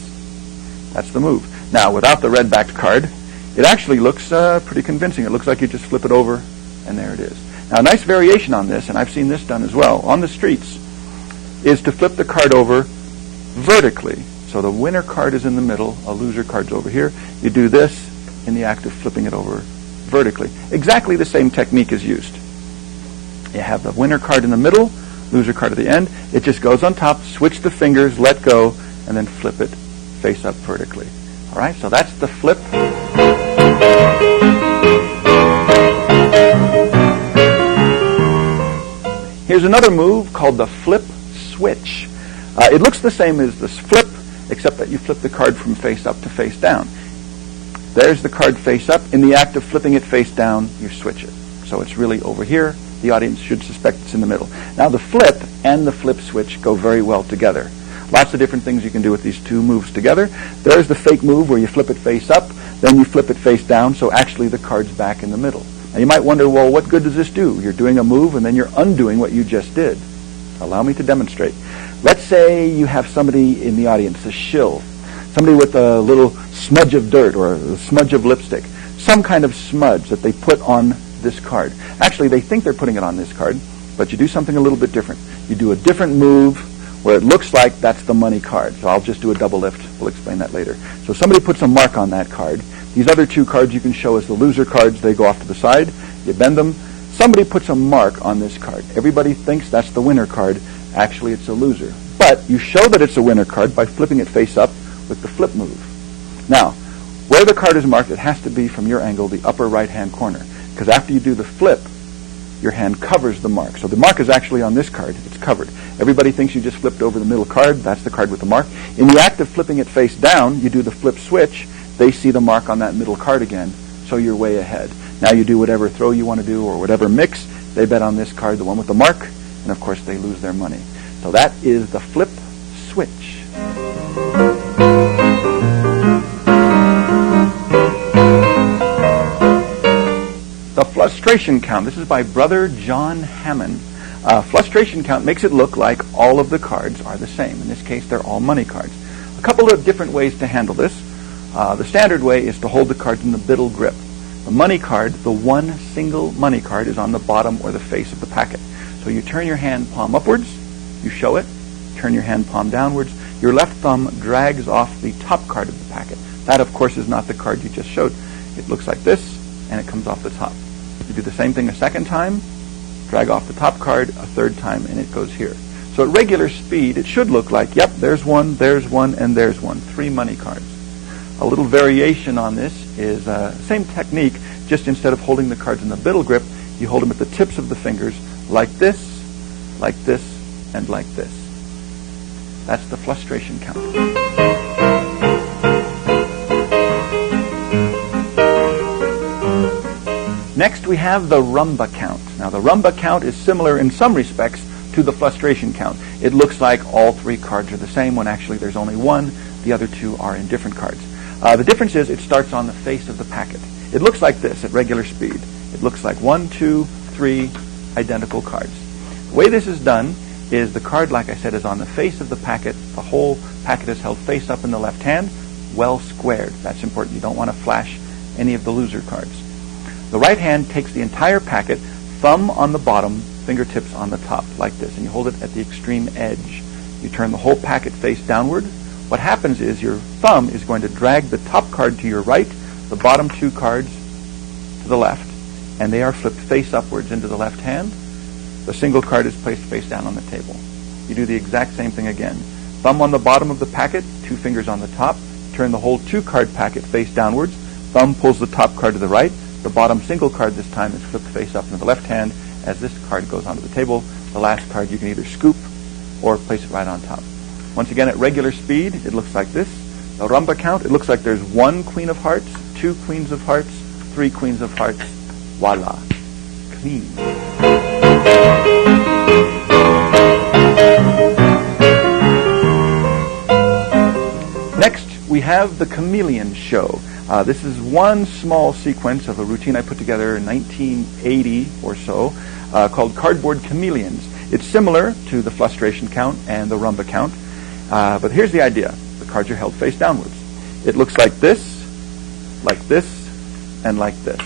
That's the move. Now, without the red-backed card, it actually looks pretty convincing. It looks like you just flip it over, and there it is. Now, a nice variation on this, and I've seen this done as well, on the streets, is to flip the card over vertically. So the winner card is in the middle, a loser card's over here. You do this in the act of flipping it over vertically. Exactly the same technique is used. You have the winner card in the middle, loser card at the end. It just goes on top, switch the fingers, let go, and then flip it face up vertically. All right, so that's the flip. Here's another move called the flip switch. It looks the same as this flip, except that you flip the card from face up to face down. There's the card face up. In the act of flipping it face down, you switch it. So it's really over here. The audience should suspect it's in the middle. Now the flip and the flip switch go very well together. Lots of different things you can do with these two moves together. There's the fake move where you flip it face up, then you flip it face down, so actually the card's back in the middle. Now you might wonder, well, what good does this do? You're doing a move and then you're undoing what you just did. Allow me to demonstrate. Let's say you have somebody in the audience, a shill, somebody with a little smudge of dirt or a smudge of lipstick, some kind of smudge that they put on this card. Actually, they think they're putting it on this card, but you do something a little bit different. You do a different move where it looks like that's the money card. So I'll just do a double lift. We'll explain that later. So somebody puts a mark on that card. These other two cards you can show as the loser cards. They go off to the side. You bend them. Somebody puts a mark on this card. Everybody thinks that's the winner card. Actually, it's a loser. But you show that it's a winner card by flipping it face up with the flip move. Now, where the card is marked, it has to be from your angle, the upper right-hand corner. Because after you do the flip, your hand covers the mark. So the mark is actually on this card. It's covered. Everybody thinks you just flipped over the middle card. That's the card with the mark. In the act of flipping it face down, you do the flip switch. They see the mark on that middle card again, so you're way ahead. Now you do whatever throw you want to do or whatever mix. They bet on this card, the one with the mark, and of course they lose their money. So that is the flip switch. The frustration count. This is by Brother John Hammond. Frustration count makes it look like all of the cards are the same. In this case, they're all money cards. A couple of different ways to handle this. The standard way is to hold the cards in the middle grip. The money card, the one single money card, is on the bottom or the face of the packet. So you turn your hand palm upwards, you show it, turn your hand palm downwards, your left thumb drags off the top card of the packet. That, of course, is not the card you just showed. It looks like this, and it comes off the top. You do the same thing a second time, drag off the top card, a third time, and it goes here. So at regular speed, it should look like, yep, there's one, and there's one. 3 money cards. A little variation on this is same technique, just instead of holding the cards in the middle grip, you hold them at the tips of the fingers like this, and like this. That's the frustration count. Next, we have the rumba count. Now, the rumba count is similar in some respects to the frustration count. It looks like all 3 cards are the same when actually there's only one. The other 2 are in different cards. The difference is it starts on the face of the packet. It looks like this at regular speed. It looks like 1, 2, 3 identical cards. The way this is done is the card, like I said, is on the face of the packet. The whole packet is held face up in the left hand, well squared. That's important. You don't want to flash any of the loser cards. The right hand takes the entire packet, thumb on the bottom, fingertips on the top, like this, and you hold it at the extreme edge. You turn the whole packet face downward. What happens is your thumb is going to drag the top card to your right, the bottom 2 cards to the left, and they are flipped face upwards into the left hand. The single card is placed face down on the table. You do the exact same thing again. Thumb on the bottom of the packet, 2 fingers on the top, turn the whole 2-card packet face downwards, Thumb pulls the top card to the right. The bottom single card this time is flipped face up into the left hand as this card goes onto the table. The last card you can either scoop or place it right on top. Once again, at regular speed, it looks like this. The rumba count, it looks like there's 1 queen of hearts, 2 queens of hearts, 3 queens of hearts. Voila. Clean. Next, we have the chameleon show. This is one small sequence of a routine I put together in 1980 or so called Cardboard Chameleons. It's similar to the flustration count and the rumba count, but here's the idea. The cards are held face downwards. It looks like this, and like this.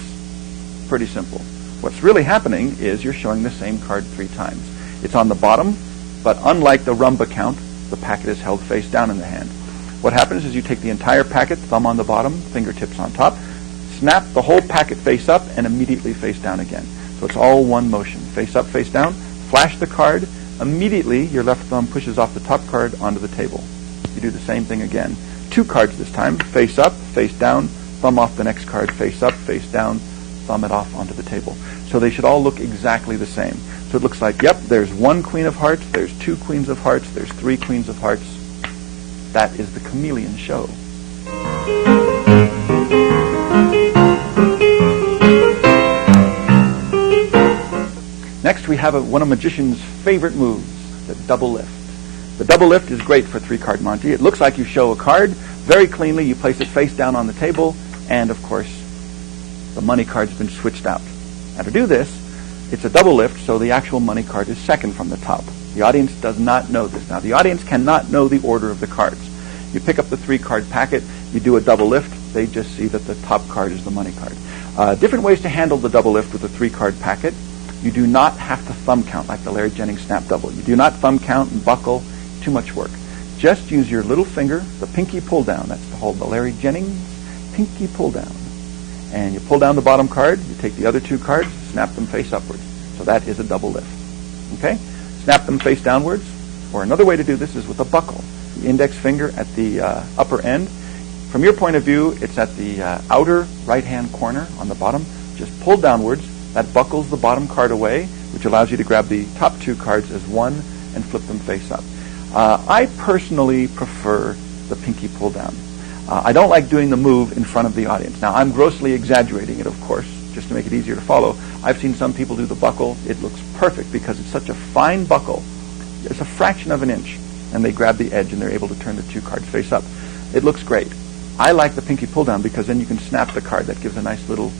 Pretty simple. What's really happening is you're showing the same card 3 times. It's on the bottom, but unlike the rumba count, the packet is held face down in the hand. What happens is you take the entire packet, thumb on the bottom, fingertips on top, snap the whole packet face up, and immediately face down again. So it's all one motion. Face up, face down, flash the card, immediately your left thumb pushes off the top card onto the table. You do the same thing again. 2 cards this time, face up, face down, thumb off the next card, face up, face down, thumb it off onto the table. So they should all look exactly the same. So it looks like, yep, there's 1 queen of hearts, there's 2 queens of hearts, there's 3 queens of hearts. That is the chameleon show. Next, we have one of magician's favorite moves, the double lift. The double lift is great for 3-card Monty. It looks like you show a card. Very cleanly, you place it face down on the table, and of course, the money card's been switched out. Now to do this, it's a double lift, so the actual money card is second from the top. The audience does not know this. Now, the audience cannot know the order of the cards. You pick up the 3-card packet, you do a double lift, they just see that the top card is the money card. Different ways to handle the double lift with a 3-card packet. You do not have to thumb count like the Larry Jennings snap double. You do not thumb count and buckle. Too much work. Just use your little finger, the pinky pull down. That's called the Larry Jennings pinky pull down. And you pull down the bottom card, you take the other 2 cards, snap them face upwards. So that is a double lift. Okay? Snap them face downwards. Or another way to do this is with a buckle. The index finger at the upper end. From your point of view, it's at the outer right-hand corner on the bottom. Just pull downwards. That buckles the bottom card away, which allows you to grab the top 2 cards as one and flip them face up. I personally prefer the pinky pull down. I don't like doing the move in front of the audience. Now, I'm grossly exaggerating it, of course, just to make it easier to follow. I've seen some people do the buckle. It looks perfect because it's such a fine buckle. It's a fraction of an inch, and they grab the edge and they're able to turn the 2 cards face up. It looks great. I like the pinky pull down because then you can snap the card. That gives a nice little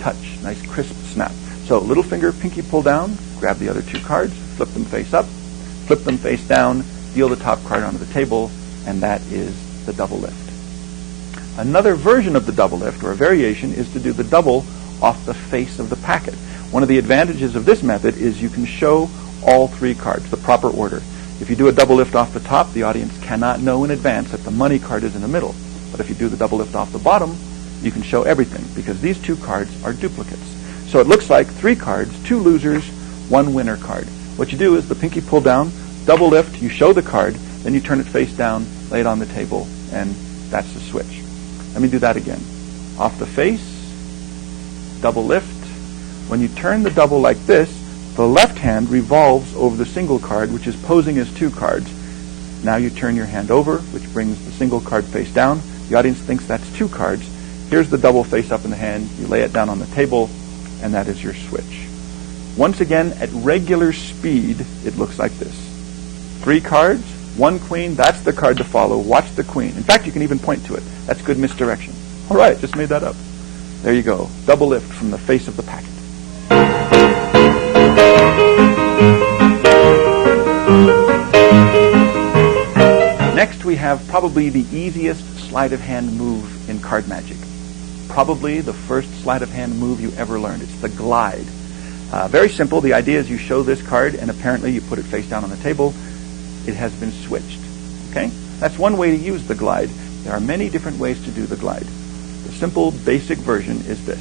touch, nice crisp snap. So little finger, pinky pull down, grab the other 2 cards, flip them face up, flip them face down, deal the top card onto the table, and that is the double lift. Another version of the double lift, or a variation, is to do the double off the face of the packet. One of the advantages of this method is you can show all 3 cards, the proper order. If you do a double lift off the top, the audience cannot know in advance that the money card is in the middle. But if you do the double lift off the bottom, you can show everything, because these 2 cards are duplicates. So it looks like 3 cards, 2 losers, 1 winner card. What you do is the pinky pull down, double lift, you show the card, then you turn it face down, lay it on the table, and that's the switch. Let me do that again. Off the face, double lift. When you turn the double like this, the left hand revolves over the single card, which is posing as 2 cards. Now you turn your hand over, which brings the single card face down. The audience thinks that's 2 cards. Here's the double face up in the hand. You lay it down on the table, and that is your switch. Once again, at regular speed, it looks like this. 3 cards, 1 queen, that's the card to follow. Watch the queen. In fact, you can even point to it. That's good misdirection. All right, just made that up. There you go. Double lift from the face of the packet. Next, we have probably the easiest sleight of hand move in card magic. Probably the first sleight of hand move you ever learned. It's the glide. Very simple. The idea is you show this card, and apparently you put it face down on the table. It has been switched. Okay? That's one way to use the glide. There are many different ways to do the glide. The simple, basic version is this.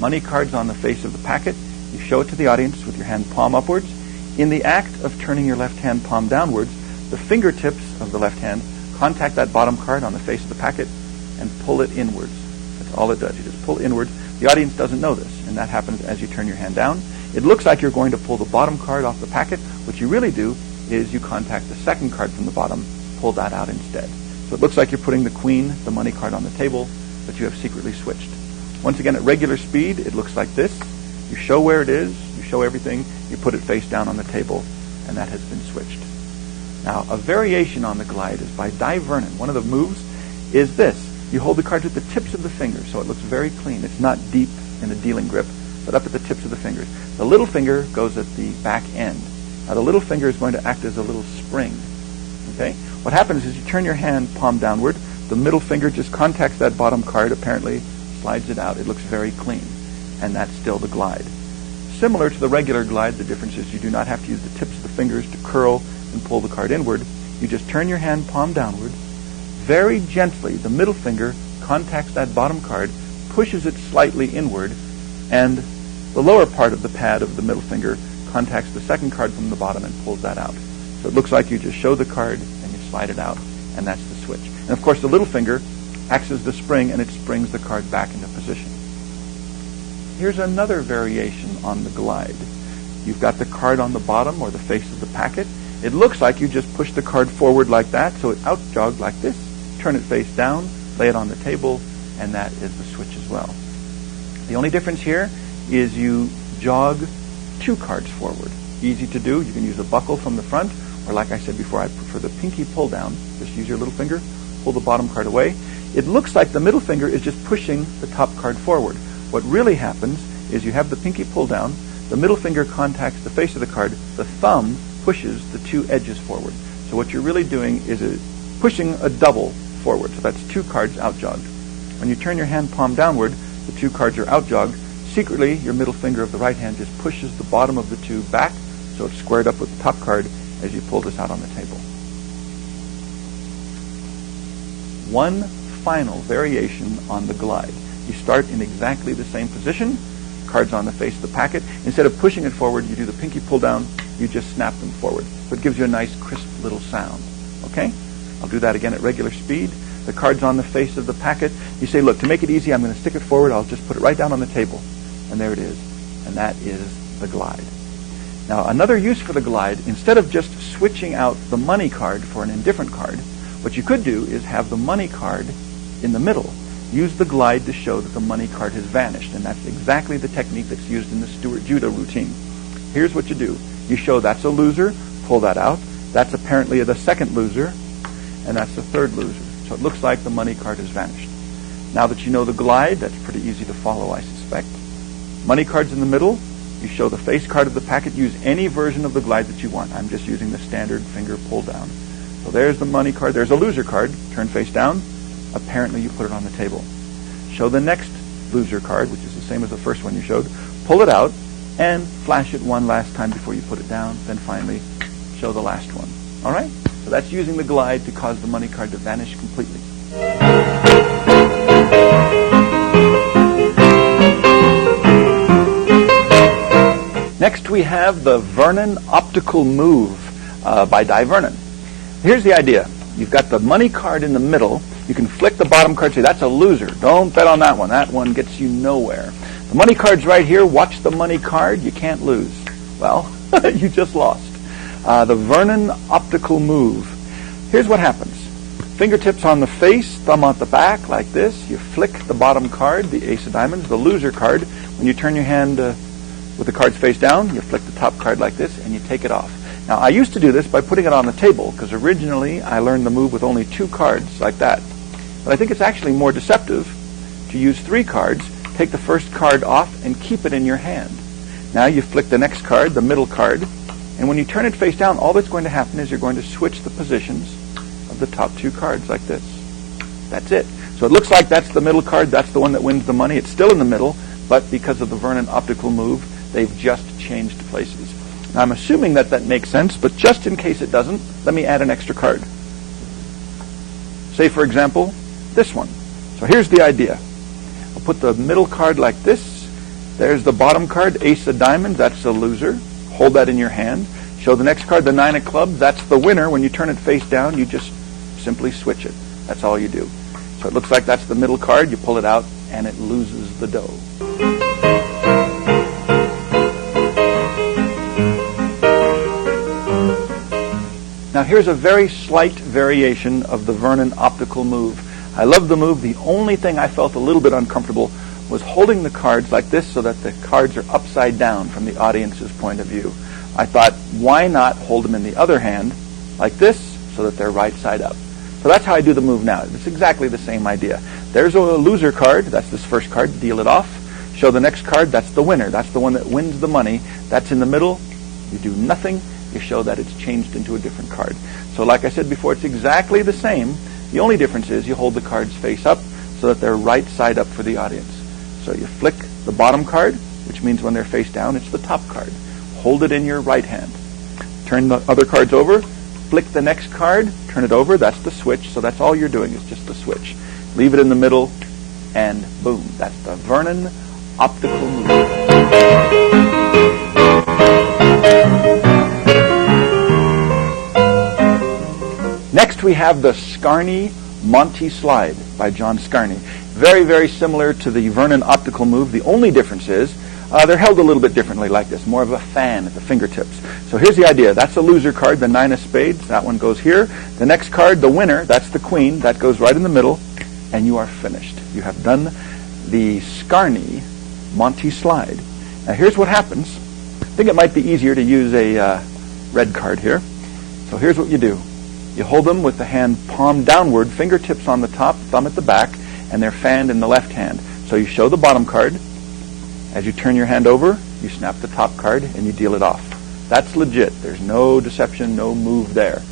Money cards on the face of the packet. You show it to the audience with your hand palm upwards. In the act of turning your left hand palm downwards, the fingertips of the left hand contact that bottom card on the face of the packet and pull it inwards. That's all it does. You just pull inward. The audience doesn't know this, and that happens as you turn your hand down. It looks like you're going to pull the bottom card off the packet. What you really do is you contact the second card from the bottom, pull that out instead. So it looks like you're putting the queen, the money card, on the table, but you have secretly switched. Once again, at regular speed, it looks like this. You show where it is, you show everything, you put it face down on the table, and that has been switched. Now, a variation on the glide is by divernon. One of the moves is this. You hold the cards with the tips of the fingers, so it looks very clean. It's not deep in the dealing grip, but up at the tips of the fingers. The little finger goes at the back end. Now, the little finger is going to act as a little spring. Okay? What happens is you turn your hand palm downward. The middle finger just contacts that bottom card, apparently slides it out. It looks very clean, and that's still the glide. Similar to the regular glide, the difference is you do not have to use the tips of the fingers to curl and pull the card inward. You just turn your hand palm downward. Very gently, the middle finger contacts that bottom card, pushes it slightly inward, and the lower part of the pad of the middle finger contacts the second card from the bottom and pulls that out. So it looks like you just show the card and you slide it out, and that's the switch. And of course, the little finger acts as the spring, and it springs the card back into position. Here's another variation on the glide. You've got the card on the bottom, or the face of the packet. It looks like you just push the card forward like that, so it out-jogged like this. Turn it face down, lay it on the table, and that is the switch as well. The only difference here is you jog 2 cards forward. Easy to do. You can use a buckle from the front, or like I said before, I prefer the pinky pull down. Just use your little finger, pull the bottom card away. It looks like the middle finger is just pushing the top card forward. What really happens is you have the pinky pull down, the middle finger contacts the face of the card, the thumb pushes the 2 edges forward. So what you're really doing is pushing a double forward. So that's 2 cards out-jogged. When you turn your hand palm downward, the 2 cards are out-jogged. Secretly, your middle finger of the right hand just pushes the bottom of the 2 back, so it's squared up with the top card as you pull this out on the table. One final variation on the glide. You start in exactly the same position, cards on the face of the packet. Instead of pushing it forward, you do the pinky pull down, you just snap them forward. So it gives you a nice crisp little sound. Okay? I'll do that again at regular speed. The card's on the face of the packet. You say, look, to make it easy, I'm going to stick it forward. I'll just put it right down on the table. And there it is. And that is the glide. Now, another use for the glide, instead of just switching out the money card for an indifferent card, what you could do is have the money card in the middle. Use the glide to show that the money card has vanished. And that's exactly the technique that's used in the Stuart Judo routine. Here's what you do. You show that's a loser, pull that out. That's apparently the second loser, and that's the third loser. So it looks like the money card has vanished. Now that you know the glide, that's pretty easy to follow, I suspect. Money card's in the middle. You show the face card of the packet. Use any version of the glide that you want. I'm just using the standard finger pull down. So there's the money card. There's a loser card. Turn face down. Apparently you put it on the table. Show the next loser card, which is the same as the first one you showed. Pull it out and flash it one last time before you put it down. Then finally show the last one. All right? So that's using the glide to cause the money card to vanish completely. Next we have the Vernon optical move by divernon. Here's the idea. You've got the money card in the middle. You can flick the bottom card, say, that's a loser. Don't bet on that one. That one gets you nowhere. The money card's right here. Watch the money card. You can't lose. Well, you just lost. The Vernon optical move. Here's what happens. Fingertips on the face, thumb on the back, like this. You flick the bottom card, the ace of diamonds, the loser card. When you turn your hand with the cards face down, you flick the top card like this, and you take it off. Now, I used to do this by putting it on the table, because originally I learned the move with only 2 cards, like that. But I think it's actually more deceptive to use 3 cards, take the first card off, and keep it in your hand. Now you flick the next card, the middle card, and when you turn it face down, all that's going to happen is you're going to switch the positions of the top 2 cards, like this. That's it. So it looks like that's the middle card, that's the one that wins the money. It's still in the middle, but because of the Vernon optical move, they've just changed places. Now, I'm assuming that that makes sense, but just in case it doesn't, let me add an extra card. Say, for example, this one. So here's the idea. I'll put the middle card like this. There's the bottom card, ace of diamonds. That's the loser. Hold that in your hand. Show the next card, the 9 of clubs. That's the winner. When you turn it face down, you just simply switch it. That's all you do. So it looks like that's the middle card. You pull it out, and it loses the dough. Now here's a very slight variation of the Vernon optical move. I love the move. The only thing I felt a little bit uncomfortable was holding the cards like this so that the cards are upside down from the audience's point of view. I thought, why not hold them in the other hand like this so that they're right side up? So that's how I do the move now. It's exactly the same idea. There's a loser card. That's this first card. Deal it off. Show the next card. That's the winner. That's the one that wins the money. That's in the middle. You do nothing. You show that it's changed into a different card. So like I said before, it's exactly the same. The only difference is you hold the cards face up so that they're right side up for the audience. So you flick the bottom card, which means when they're face down, it's the top card. Hold it in your right hand. Turn the other cards over. Flick the next card. Turn it over. That's the switch. So that's all you're doing is just the switch. Leave it in the middle, and boom. That's the Vernon optical move. Next we have the Scarney Monty Slide by John Scarney. Very, very similar to the Vernon optical move. The only difference is they're held a little bit differently like this, more of a fan at the fingertips. So here's the idea. That's a loser card, the 9 of spades. That one goes here. The next card, the winner, that's the queen. That goes right in the middle, and you are finished. You have done the Scarney Monty Slide. Now here's what happens. I think it might be easier to use a red card here. So here's what you do. You hold them with the hand palm downward, fingertips on the top, thumb at the back, and they're fanned in the left hand. So you show the bottom card. As you turn your hand over, you snap the top card and you deal it off. That's legit. There's no deception, no move there.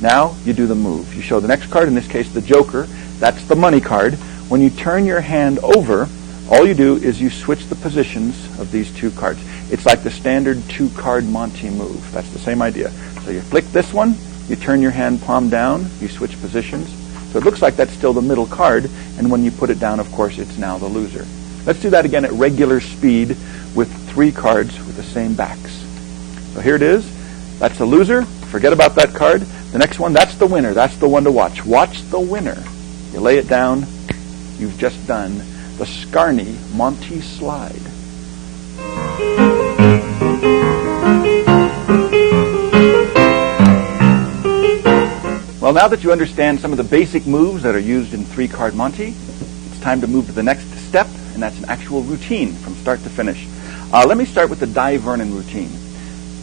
Now you do the move. You show the next card, in this case the Joker. That's the money card. When you turn your hand over, all you do is you switch the positions of these two cards. It's like the standard 2-card Monty move. That's the same idea. So you flick this one, you turn your hand palm down, you switch positions. So it looks like that's still the middle card, and when you put it down, of course, it's now the loser. Let's do that again at regular speed with 3 cards with the same backs. So here it is. That's the loser. Forget about that card. The next one, that's the winner. That's the one to watch. Watch the winner. You lay it down. You've just done the Scarney Monty Slide. Well, now that you understand some of the basic moves that are used in 3-card Monty, it's time to move to the next step, and that's an actual routine from start to finish. Let me start with the Di Vernon routine.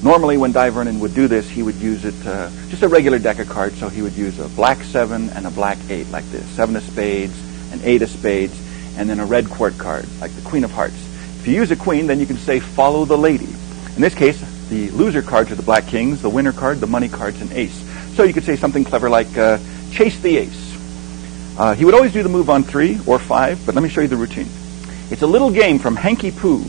Normally, when Di Vernon would do this, he would use it, just a regular deck of cards, so he would use a black 7 and a black 8 like this, 7 of spades, an 8 of spades, and then a red court card, like the Queen of Hearts. If you use a queen, then you can say, follow the lady. In this case, the loser cards are the black kings, the winner card, the money card's an ace. So you could say something clever like, chase the ace. He would always do the move on 3 or 5, but let me show you the routine. It's a little game from Hanky Poo.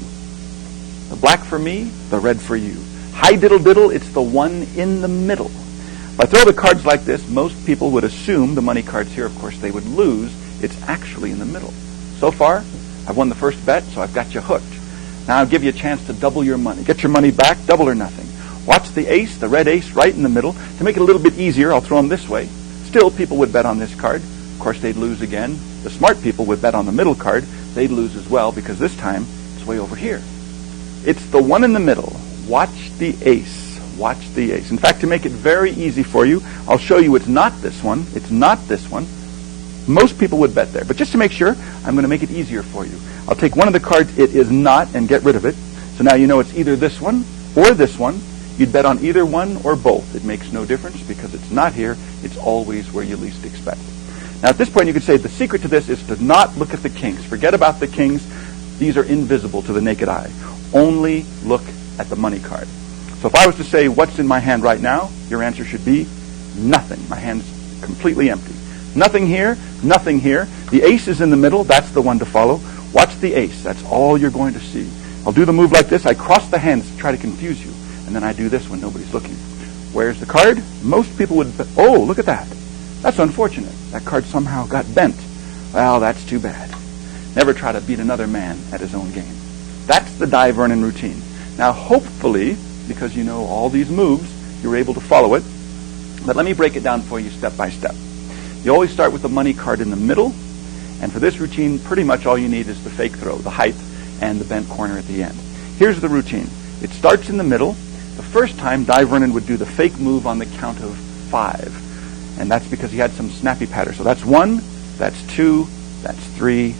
The black for me, the red for you. Hi diddle diddle, it's the one in the middle. If I throw the cards like this, most people would assume the money cards here, of course, they would lose. It's actually in the middle. So far, I've won the first bet, so I've got you hooked. Now I'll give you a chance to double your money. Get your money back, double or nothing. Watch the ace, the red ace, right in the middle. To make it a little bit easier, I'll throw them this way. Still, people would bet on this card. Of course, they'd lose again. The smart people would bet on the middle card. They'd lose as well, because this time, it's way over here. It's the one in the middle. Watch the ace. Watch the ace. In fact, to make it very easy for you, I'll show you it's not this one. It's not this one. Most people would bet there. But just to make sure, I'm going to make it easier for you. I'll take one of the cards it is not and get rid of it. So now you know it's either this one or this one. You'd bet on either one or both. It makes no difference because it's not here. It's always where you least expect. Now at this point you could say the secret to this is to not look at the kings. Forget about the kings. These are invisible to the naked eye. Only look at the money card. So if I was to say what's in my hand right now, your answer should be nothing. My hand's completely empty. Nothing here, nothing here. The ace is in the middle. That's the one to follow. Watch the ace. That's all you're going to see. I'll do the move like this. I cross the hands to try to confuse you. And then I do this when nobody's looking. Where's the card? Most people would, oh, look at that. That's unfortunate. That card somehow got bent. Well, that's too bad. Never try to beat another man at his own game. That's the Di Vernon routine. Now, hopefully, because you know all these moves, you're able to follow it. But let me break it down for you step by step. You always start with the money card in the middle, And for this routine, pretty much all you need is the fake throw, the height, and the bent corner at the end. Here's the routine. It starts in the middle. The first time, Di Vernon would do the fake move on the count of 5. And that's because he had some snappy patter. So that's 1, that's 2, that's 3,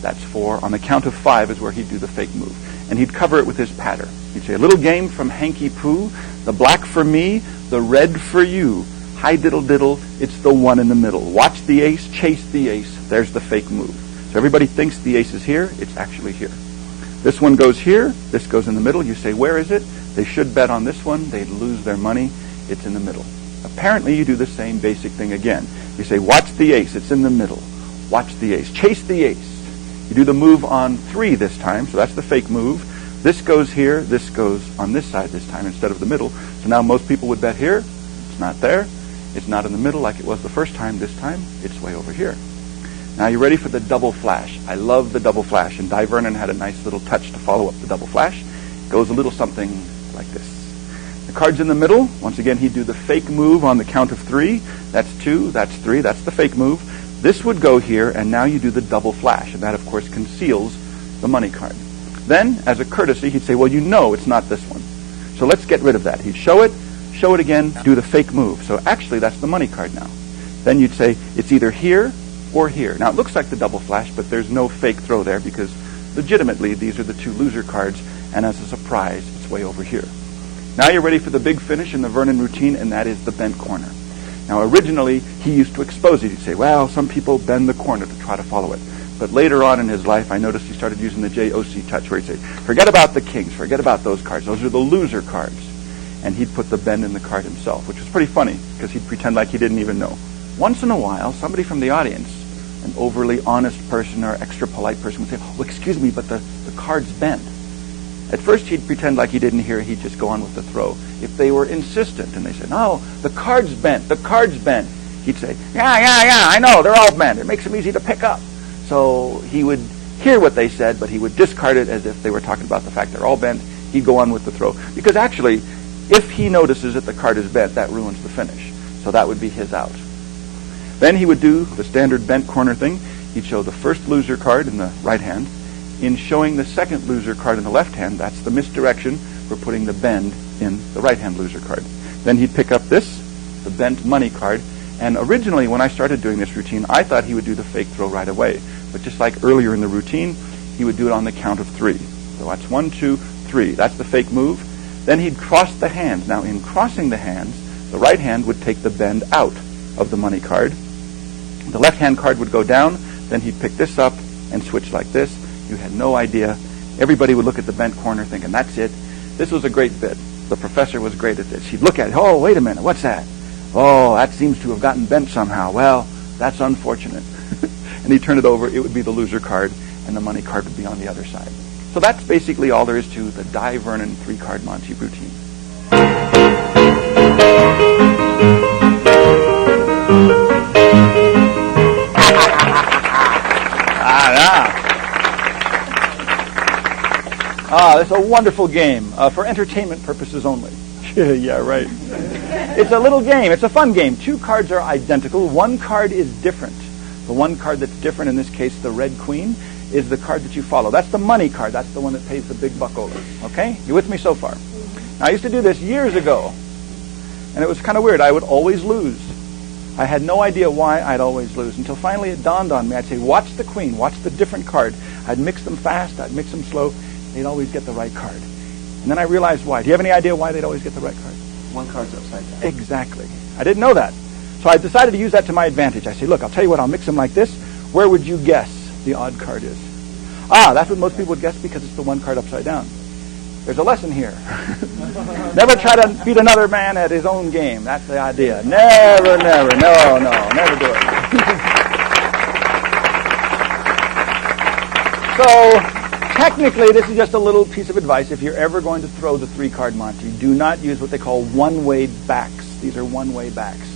that's 4. On the count of 5 is where he'd do the fake move. And he'd cover it with his patter. He'd say, a little game from Hanky Poo, the black for me, the red for you. Hi diddle diddle, it's the one in the middle. Watch the ace, chase the ace. There's the fake move. So everybody thinks the ace is here. It's actually here. This one goes here. This goes in the middle. You say, where is it? They should bet on this one. They'd lose their money. It's in the middle. Apparently, you do the same basic thing again. You say, watch the ace. It's in the middle. Watch the ace. Chase the ace. You do the move on 3 this time, so that's the fake move. This goes here. This goes on this side this time instead of the middle. So now most people would bet here. It's not there. It's not in the middle like it was the first time. This time, it's way over here. Now you're ready for the double flash. I love the double flash, and Di Vernon had a nice little touch to follow up the double flash. It goes a little something like this. The card's in the middle. Once again, he'd do the fake move on the count of 3. That's 2, that's 3, that's the fake move. This would go here, and now you do the double flash, and that, of course, conceals the money card. Then, as a courtesy, he'd say, well, you know it's not this one. So let's get rid of that. He'd show it again, do the fake move. So actually, that's the money card now. Then you'd say, it's either here or here. Now, it looks like the double flash, but there's no fake throw there because legitimately, these are the 2 loser cards, and as a surprise, it's way over here. Now you're ready for the big finish in the Vernon routine, and that is the bent corner. Now, originally, he used to expose it. He'd say, well, some people bend the corner to try to follow it. But later on in his life, I noticed he started using the JOC touch, where he'd say, forget about the kings, forget about those cards. Those are the loser cards. And he'd put the bend in the card himself, which was pretty funny, because he'd pretend like he didn't even know. Once in a while, somebody from the audience, an overly honest person or extra polite person, would say, oh, excuse me, but the card's bent. At first, he'd pretend like he didn't hear. He'd just go on with the throw. If they were insistent and they said, no, the card's bent, the card's bent, he'd say, yeah, I know, they're all bent. It makes them easy to pick up. So he would hear what they said, but he would discard it as if they were talking about the fact they're all bent. He'd go on with the throw. Because actually, if he notices that the card is bent, that ruins the finish. So that would be his out. Then he would do the standard bent corner thing. He'd show the first loser card in the right hand. In showing the second loser card in the left hand, that's the misdirection for putting the bend in the right-hand loser card. Then he'd pick up this, the bent money card, and originally when I started doing this routine, I thought he would do the fake throw right away. But just like earlier in the routine, he would do it on the count of 3. So that's 1, 2, 3. That's the fake move. Then he'd cross the hands. Now in crossing the hands, the right hand would take the bend out of the money card. The left-hand card would go down. Then he'd pick this up and switch like this. You had no idea. Everybody would look at the bent corner thinking, that's it. This was a great bit. The professor was great at this. He'd look at it. Oh, wait a minute. What's that? Oh, that seems to have gotten bent somehow. Well, that's unfortunate. And he'd turn it over. It would be the loser card, and the money card would be on the other side. So that's basically all there is to the Di Vernon 3-card Monte routine. It's a wonderful game for entertainment purposes only. Yeah, right. It's a little game. It's a fun game. 2 cards are identical. 1 card is different. The 1 card that's different, in this case, the red queen, is the card that you follow. That's the money card. That's the one that pays the big buckolas. Okay? You with me so far? Now, I used to do this years ago, and it was kind of weird. I would always lose. I had no idea why I'd always lose, until finally it dawned on me. I'd say, watch the queen. Watch the different card. I'd mix them fast. I'd mix them slow. They'd always get the right card. And then I realized why. Do you have any idea why they'd always get the right card? 1 card's upside down. Exactly. I didn't know that. So I decided to use that to my advantage. I say, look, I'll tell you what, I'll mix them like this. Where would you guess the odd card is? That's what most people would guess because it's the 1 card upside down. There's a lesson here. Never try to beat another man at his own game. That's the idea. Never. No, never do it. So, technically, this is just a little piece of advice. If you're ever going to throw the 3-card Monte, do not use what they call one-way backs. These are one-way backs.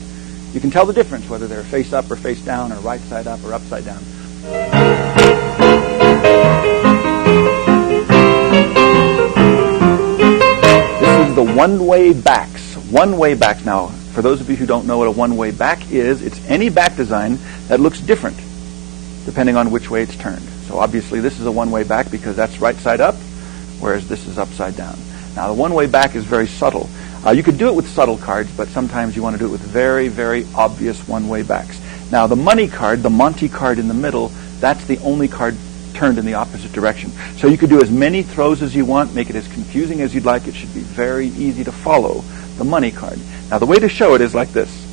You can tell the difference whether they're face up or face down or right side up or upside down. This is the one-way backs. One-way backs. Now, for those of you who don't know what a one-way back is, it's any back design that looks different depending on which way it's turned. So obviously this is a one-way back because that's right side up, whereas this is upside down. Now the one-way back is very subtle. You could do it with subtle cards, but sometimes you want to do it with very, very obvious one-way backs. Now the money card, the Monty card in the middle, that's the only card turned in the opposite direction. So you could do as many throws as you want, make it as confusing as you'd like. It should be very easy to follow the money card. Now the way to show it is like this.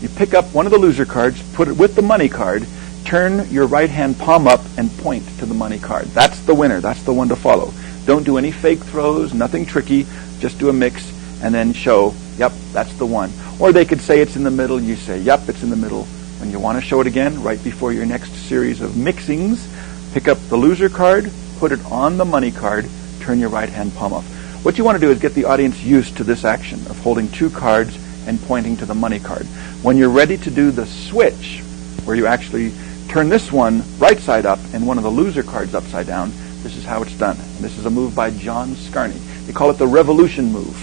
You pick up one of the loser cards, put it with the money card, turn your right hand palm up and point to the money card. That's the winner. That's the one to follow. Don't do any fake throws, nothing tricky. Just do a mix and then show, yep, that's the one. Or they could say it's in the middle. You say, yep, it's in the middle. When you want to show it again, right before your next series of mixings, pick up the loser card, put it on the money card, turn your right hand palm up. What you want to do is get the audience used to this action of holding two cards and pointing to the money card. When you're ready to do the switch, where you actually turn this one right side up and one of the loser cards upside down, this is how it's done. And this is a move by John Scarney. They call it the revolution move.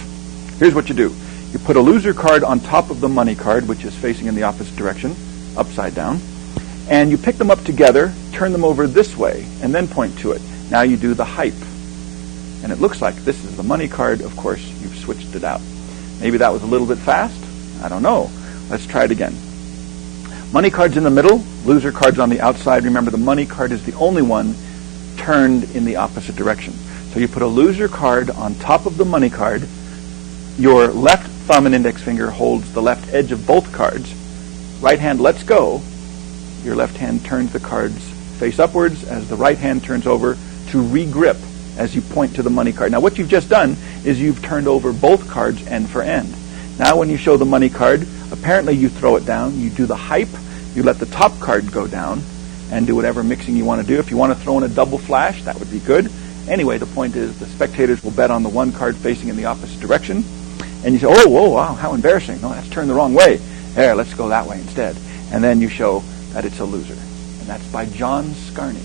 Here's what you do. You put a loser card on top of the money card, which is facing in the opposite direction, upside down, and you pick them up together, turn them over this way, and then point to it. Now you do the hype. And it looks like this is the money card. Of course, you've switched it out. Maybe that was a little bit fast. I don't know. Let's try it again. Money card's in the middle, loser card's on the outside. Remember, the money card is the only one turned in the opposite direction. So you put a loser card on top of the money card. Your left thumb and index finger holds the left edge of both cards. Right hand lets go. Your left hand turns the cards face upwards as the right hand turns over to re-grip as you point to the money card. Now what you've just done is you've turned over both cards end for end. Now when you show the money card, apparently you throw it down, you do the hype, you let the top card go down, and do whatever mixing you want to do. If you want to throw in a double flash, that would be good. Anyway, the point is the spectators will bet on the one card facing in the opposite direction. And you say, oh, whoa, wow, how embarrassing. No, that's turned the wrong way. There, let's go that way instead. And then you show that it's a loser. And that's by John Scarney.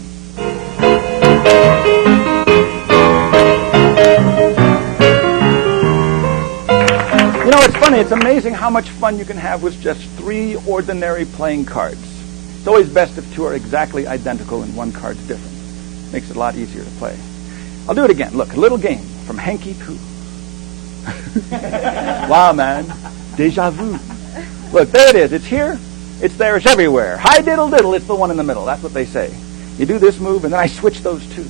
You know, it's funny. It's amazing how much fun you can have with just 3 ordinary playing cards. It's always best if 2 are exactly identical and one card's different. Makes it a lot easier to play. I'll do it again. Look, a little game from Hanky Poo. Wow, man. Deja vu. Look, there it is. It's here. It's there. It's everywhere. Hi diddle diddle. It's the one in the middle. That's what they say. You do this move, and then I switch those 2.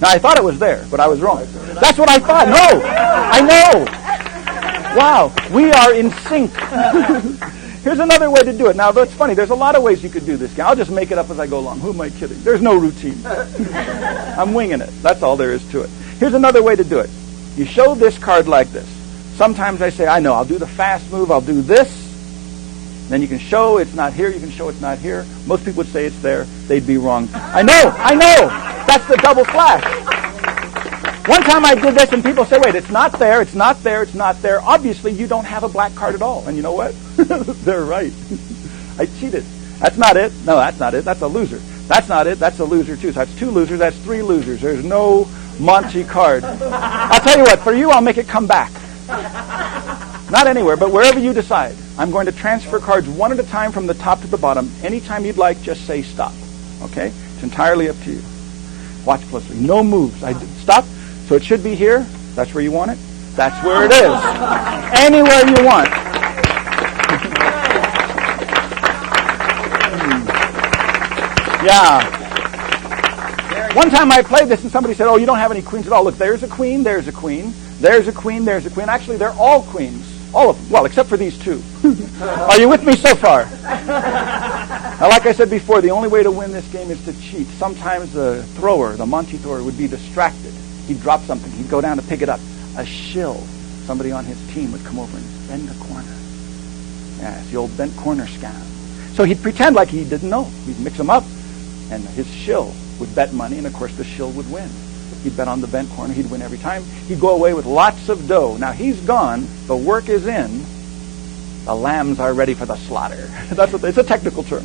Now, I thought it was there, but I was wrong. That's what I thought. No. I know. Wow. We are in sync. Here's another way to do it. Now, that's funny. There's a lot of ways you could do this game. I'll just make it up as I go along. Who am I kidding? There's no routine. I'm winging it. That's all there is to it. Here's another way to do it. You show this card like this. Sometimes I say, I know, I'll do the fast move, I'll do this. Then you can show it's not here, you can show it's not here. Most people would say it's there. They'd be wrong. I know. That's the double flash. One time I did this and people say, wait, it's not there, it's not there, it's not there. Obviously, you don't have a black card at all. And you know what? They're right. I cheated. That's not it. No, that's not it. That's a loser. That's not it. That's a loser, too. So that's 2 losers. That's 3 losers. There's no Monty card. I'll tell you what. For you, I'll make it come back. Not anywhere, but wherever you decide. I'm going to transfer cards one at a time from the top to the bottom. Anytime you'd like, just say stop. Okay? It's entirely up to you. Watch closely. No moves. Stop. So it should be here. That's where you want it. That's where it is. Anywhere you want. Yeah. One time I played this and somebody said, oh, you don't have any queens at all. Look, there's a queen, there's a queen, there's a queen, there's a queen. Actually, they're all queens. All of them. Well, except for these 2. Are you with me so far? Now, like I said before, the only way to win this game is to cheat. Sometimes the thrower, the Monty thrower, would be distracted. He'd drop something. He'd go down to pick it up. A shill, somebody on his team, would come over and bend a corner. Yeah, it's the old bent corner scam. So he'd pretend like he didn't know. He'd mix them up, and his shill would bet money, and of course the shill would win. He'd bet on the bent corner. He'd win every time. He'd go away with lots of dough. Now he's gone. The work is in. The lambs are ready for the slaughter. That's what it's a technical term.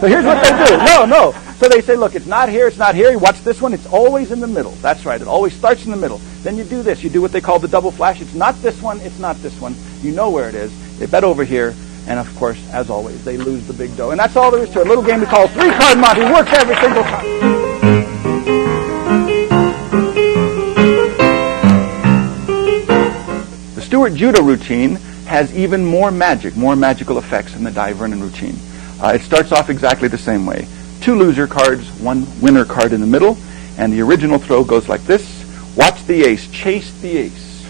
So here's what they do. No. So they say, look, it's not here, it's not here. You watch this one. It's always in the middle. That's right. It always starts in the middle. Then you do this. You do what they call the double flash. It's not this one. It's not this one. You know where it is. They bet over here. And of course, as always, they lose the big dough. And that's all there is to it. A little game we call 3-card Monte. Works every single time. The Stewart-Judah routine has even more magical effects than the Dye-Vernon routine. It starts off exactly the same way. 2 loser cards, 1 winner card in the middle, and the original throw goes like this. Watch the ace, chase the ace.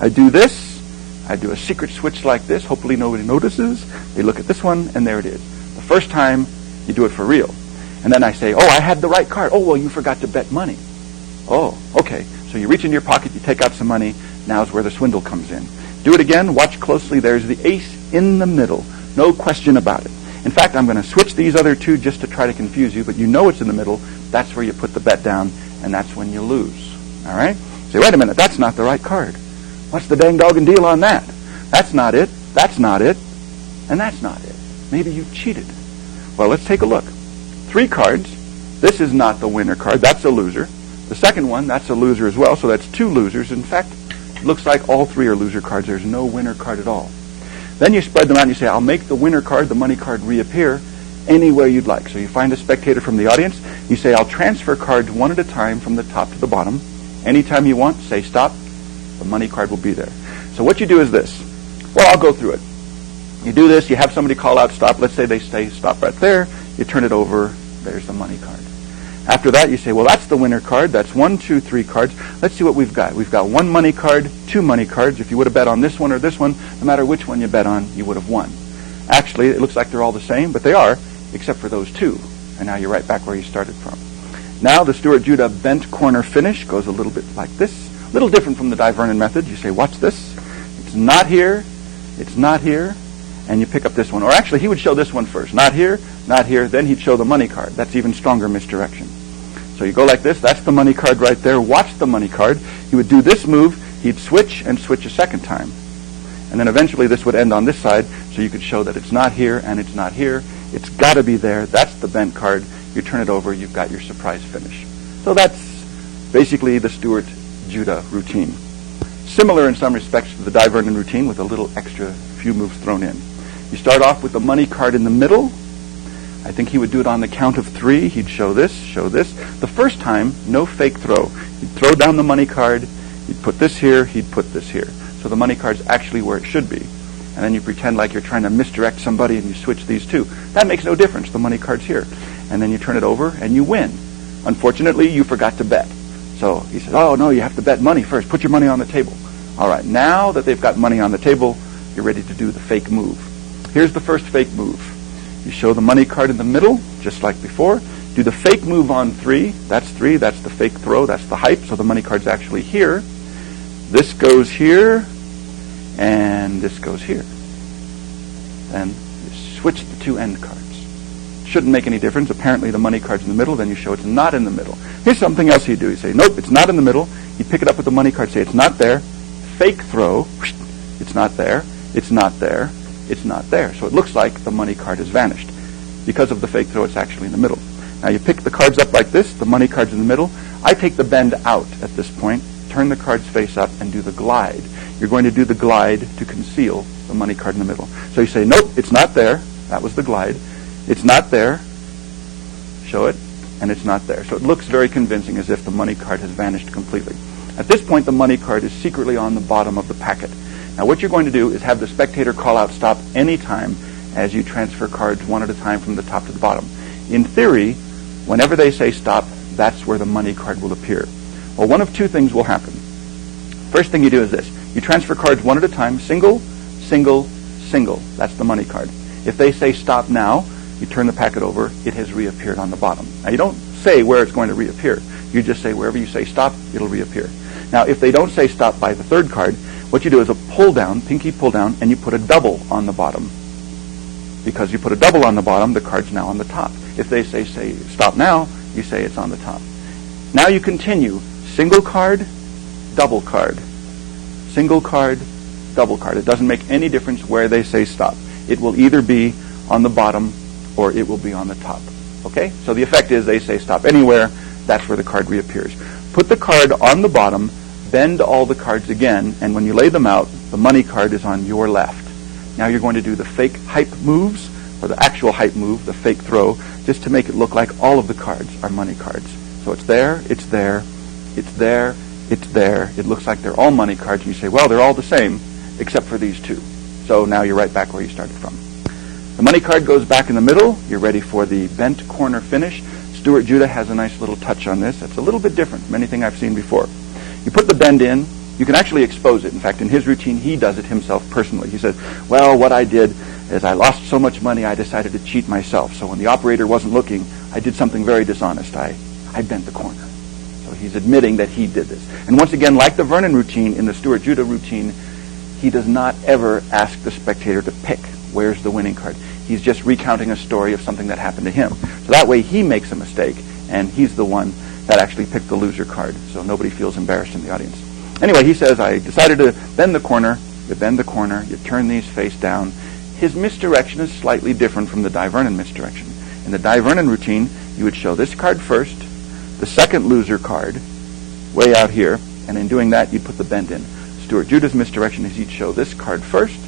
I do this. I do a secret switch like this. Hopefully nobody notices. They look at this one, and there it is. The first time, you do it for real. And then I say, oh, I had the right card. Oh, well, you forgot to bet money. Oh, okay. So you reach in your pocket, you take out some money. Now's where the swindle comes in. Do it again. Watch closely. There's the ace in the middle. No question about it. In fact, I'm going to switch these other 2 just to try to confuse you, but you know it's in the middle. That's where you put the bet down, and that's when you lose. All right? Say, wait a minute, that's not the right card. What's the dang doggone deal on that? That's not it, and that's not it. Maybe you cheated. Well, let's take a look. 3 cards. This is not the winner card. That's a loser. The second one, that's a loser as well, so that's 2 losers. In fact, it looks like all 3 are loser cards. There's no winner card at all. Then you spread them out and you say, I'll make the winner card, the money card, reappear anywhere you'd like. So you find a spectator from the audience. You say, I'll transfer cards one at a time from the top to the bottom. Anytime you want, say stop. The money card will be there. So what you do is this. Well, I'll go through it. You do this. You have somebody call out stop. Let's say they say stop right there. You turn it over. There's the money card. After that, you say, well, that's the winner card. That's 1, 2, 3 cards. Let's see what we've got. We've got 1 money card, 2 money cards. If you would have bet on this one or this one, no matter which one you bet on, you would have won. Actually, it looks like they're all the same, but they are, except for those 2. And now you're right back where you started from. Now the Stewart-Judah bent corner finish goes a little bit like this. A little different from the Dye-Vernon method. You say, watch this. It's not here. It's not here. And you pick up this one. Or actually, he would show this one first. Not here, not here. Then he'd show the money card. That's even stronger misdirection. So you go like this. That's the money card right there. Watch the money card. He would do this move. He'd switch and switch a second time. And then eventually this would end on this side, so you could show that it's not here and it's not here. It's got to be there. That's the bent card. You turn it over. You've got your surprise finish. So that's basically the Stewart-Judah routine. Similar in some respects to the Dye-Vernon routine with a little extra few moves thrown in. You start off with the money card in the middle. I think he would do it on the count of 3. He'd show this, show this. The first time, no fake throw. He'd throw down the money card. He'd put this here. He'd put this here. So the money card's actually where it should be. And then you pretend like you're trying to misdirect somebody and you switch these 2. That makes no difference. The money card's here. And then you turn it over and you win. Unfortunately, you forgot to bet. So he says, oh, no, you have to bet money first. Put your money on the table. All right, now that they've got money on the table, you're ready to do the fake move. Here's the first fake move. You show the money card in the middle, just like before. Do the fake move on 3. That's 3. That's the fake throw. That's the hype. So the money card's actually here. This goes here, and this goes here. Then you switch the 2 end cards. Shouldn't make any difference. Apparently the money card's in the middle. Then you show it's not in the middle. Here's something else you do. You say, nope, it's not in the middle. You pick it up with the money card. Say, it's not there. Fake throw. It's not there. It's not there. It's not there. So it looks like the money card has vanished. Because of the fake throw, it's actually in the middle. Now you pick the cards up like this. The money card's in the middle. I take the bend out at this point, turn the cards face up, and do the glide. You're going to do the glide to conceal the money card in the middle. So you say, nope, it's not there. That was the glide. It's not there. Show it. And it's not there. So it looks very convincing as if the money card has vanished completely. At this point, the money card is secretly on the bottom of the packet. Now what you're going to do is have the spectator call out stop anytime as you transfer cards one at a time from the top to the bottom. In theory, whenever they say stop, that's where the money card will appear. Well, one of 2 things will happen. First thing you do is this. You transfer cards one at a time, single, single, single. That's the money card. If they say stop now, you turn the packet over, it has reappeared on the bottom. Now you don't say where it's going to reappear. You just say wherever you say stop, it'll reappear. Now if they don't say stop by the 3rd card, what you do is a pull down, pinky pull down, and you put a double on the bottom. Because you put a double on the bottom, the card's now on the top. If they say stop now, you say it's on the top. Now you continue. Single card, double card. Single card, double card. It doesn't make any difference where they say stop. It will either be on the bottom or it will be on the top. Okay? So the effect is they say stop anywhere, that's where the card reappears. Put the card on the bottom, bend all the cards again, and when you lay them out, the money card is on your left. Now you're going to do the fake hype moves, or the actual hype move, the fake throw, just to make it look like all of the cards are money cards. So it's there, it's there, it's there, it's there. It looks like they're all money cards. And you say, well, they're all the same, except for these two. So now you're right back where you started from. The money card goes back in the middle. You're ready for the bent corner finish. Stuart Judah has a nice little touch on this. It's a little bit different from anything I've seen before. You put the bend in. You can actually expose it. In fact, in his routine, he does it himself personally. He says, well, what I did is I lost so much money, I decided to cheat myself. So when the operator wasn't looking, I did something very dishonest. I bent the corner. So he's admitting that he did this. And once again, like the Vernon routine, in the Stuart Judah routine, he does not ever ask the spectator to pick where's the winning card. He's just recounting a story of something that happened to him. So that way he makes a mistake, and he's the one that actually picked the loser card, so nobody feels embarrassed in the audience. Anyway, he says, I decided to bend the corner. You bend the corner, you turn these face down. His misdirection is slightly different from the Di Vernon misdirection. In the Di Vernon routine, you would show this card first, the second loser card, way out here, and in doing that, you'd put the bend in. Stuart Judah's misdirection is he'd show this card first,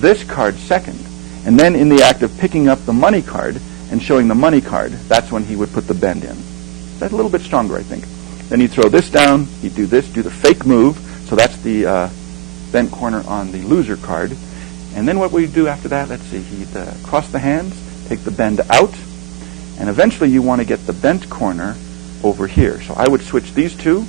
this card second, and then in the act of picking up the money card and showing the money card, that's when he would put the bend in. That's a little bit stronger, I think. Then he'd throw this down, he'd do this, do the fake move, so that's the bent corner on the loser card. And then what we do after that, let's see, he'd cross the hands, take the bend out, and eventually you want to get the bent corner over here. So I would switch these two,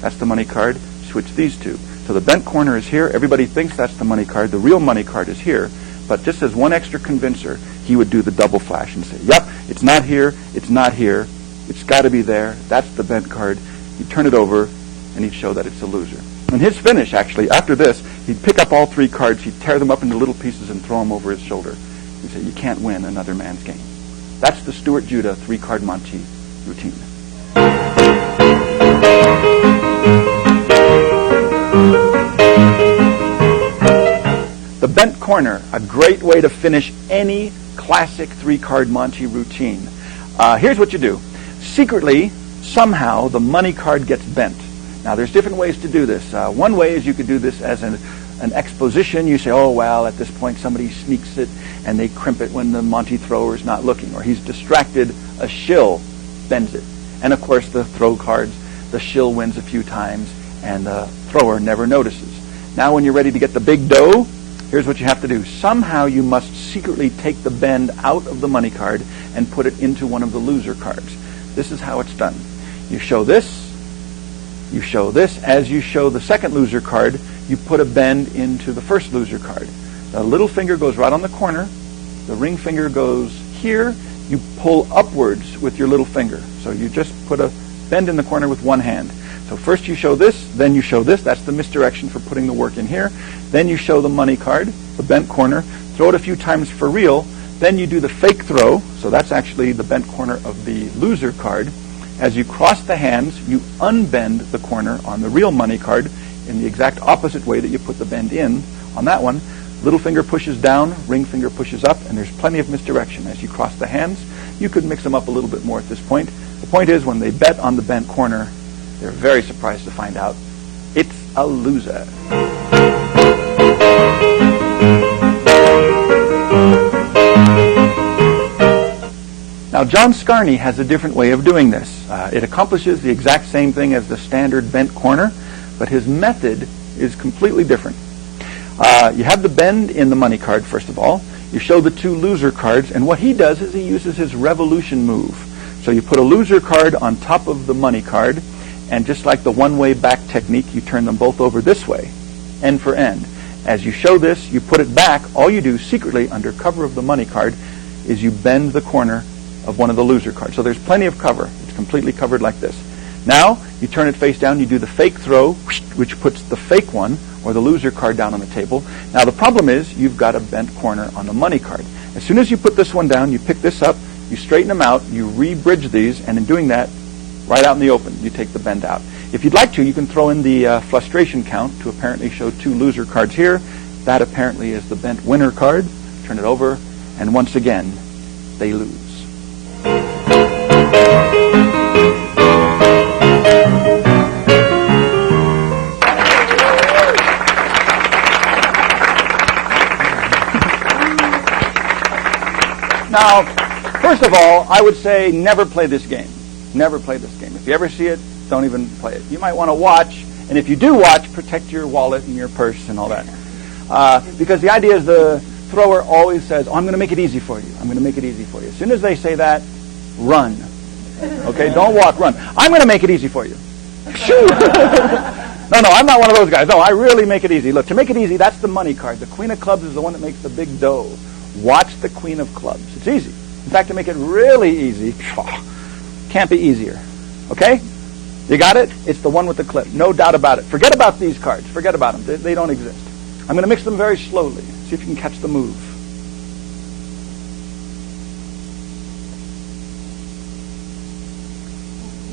that's the money card, switch these two. So the bent corner is here, everybody thinks that's the money card, the real money card is here, but just as one extra convincer, he would do the double flash and say, yep, it's not here, it's not here, it's got to be there, that's the bent card. He'd turn it over, and he'd show that it's a loser. And his finish, actually, after this, he'd pick up all three cards, he'd tear them up into little pieces and throw them over his shoulder. He'd say, you can't win another man's game. That's the Stuart Judah three-card Monte routine. The bent corner, a great way to finish any classic three-card Monte routine. Here's what you do. Secretly, somehow, the money card gets bent. Now, there's different ways to do this. One way is you could do this as an exposition. You say, oh, well, at this point, somebody sneaks it, and they crimp it when the Monte thrower is not looking. Or he's distracted, a shill bends it. And, of course, the throw cards, the shill wins a few times, and the thrower never notices. Now, when you're ready to get the big dough, here's what you have to do. Somehow you must secretly take the bend out of the money card and put it into one of the loser cards. This is how it's done. You show this. You show this. As you show the second loser card, you put a bend into the first loser card. The little finger goes right on the corner. The ring finger goes here. You pull upwards with your little finger. So you just put a bend in the corner with one hand. So first you show this, then you show this. That's the misdirection for putting the work in here. Then you show the money card, the bent corner. Throw it a few times for real. Then you do the fake throw. So that's actually the bent corner of the loser card. As you cross the hands, you unbend the corner on the real money card in the exact opposite way that you put the bend in on that one. Little finger pushes down, ring finger pushes up, and there's plenty of misdirection. As you cross the hands, you could mix them up a little bit more at this point. The point is, when they bet on the bent corner, they're very surprised to find out it's a loser. Now, John Scarney has a different way of doing this. It accomplishes the exact same thing as the standard bent corner, but his method is completely different. You have the bend in the money card, first of all. You show the two loser cards, and what he does is he uses his revolution move. So you put a loser card on top of the money card, and just like the one-way back technique, you turn them both over this way, end for end. As you show this, you put it back. All you do secretly under cover of the money card is you bend the corner of one of the loser cards. So there's plenty of cover. It's completely covered like this. Now, you turn it face down, you do the fake throw, which puts the fake one, or the loser card, down on the table. Now, the problem is you've got a bent corner on the money card. As soon as you put this one down, you pick this up, you straighten them out, you re-bridge these, and in doing that, right out in the open, you take the bend out. If you'd like to, you can throw in the frustration count to apparently show two loser cards here. That apparently is the bent winner card. Turn it over, and once again, they lose. First of all, I would say never play this game. Never play this game. If you ever see it, don't even play it. You might want to watch, and if you do watch, protect your wallet and your purse and all that. Because the idea is the thrower always says, oh, I'm going to make it easy for you. I'm going to make it easy for you. As soon as they say that, run. Okay, don't walk, run. I'm going to make it easy for you. Shoo! No, I'm not one of those guys. No, I really make it easy. Look, to make it easy, that's the money card. The queen of clubs is the one that makes the big dough. Watch the queen of clubs. It's easy. In fact, to make it really easy, can't be easier. Okay? You got it? It's the one with the clip. No doubt about it. Forget about these cards. Forget about them. They don't exist. I'm going to mix them very slowly. See if you can catch the move.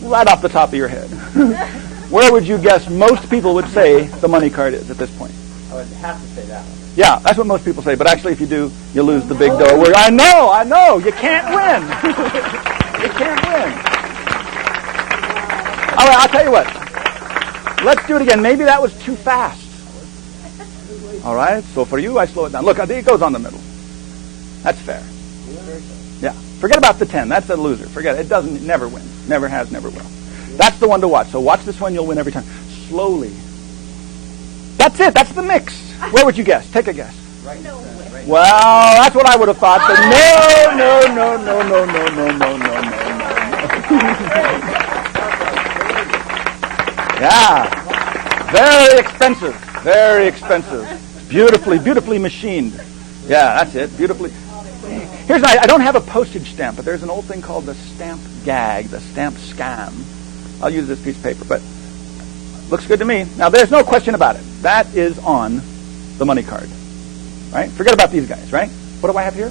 Right off the top of your head. Where would you guess most people would say the money card is at this point? I would have to say that one. Yeah, that's what most people say. But actually, if you do, you lose the big dough. I know. You can't win. You can't win. All right, I'll tell you what. Let's do it again. Maybe that was too fast. All right, so for you, I slow it down. Look, it goes on the middle. That's fair. Yeah. Forget about the 10. That's a loser. Forget it. It never wins. Never has, never will. That's the one to watch. So watch this one. You'll win every time. Slowly. That's it. That's the mix. Where would you guess? Take a guess. Right. No way. Well, that's what I would have thought. But no. Yeah. Very expensive. Very expensive. Beautifully machined. Yeah, that's it. Beautifully. I don't have a postage stamp, but there's an old thing called the stamp gag, the stamp scam. I'll use this piece of paper, but looks good to me. Now, there's no question about it. That is on the money card. Right? Forget about these guys, right? What do I have here?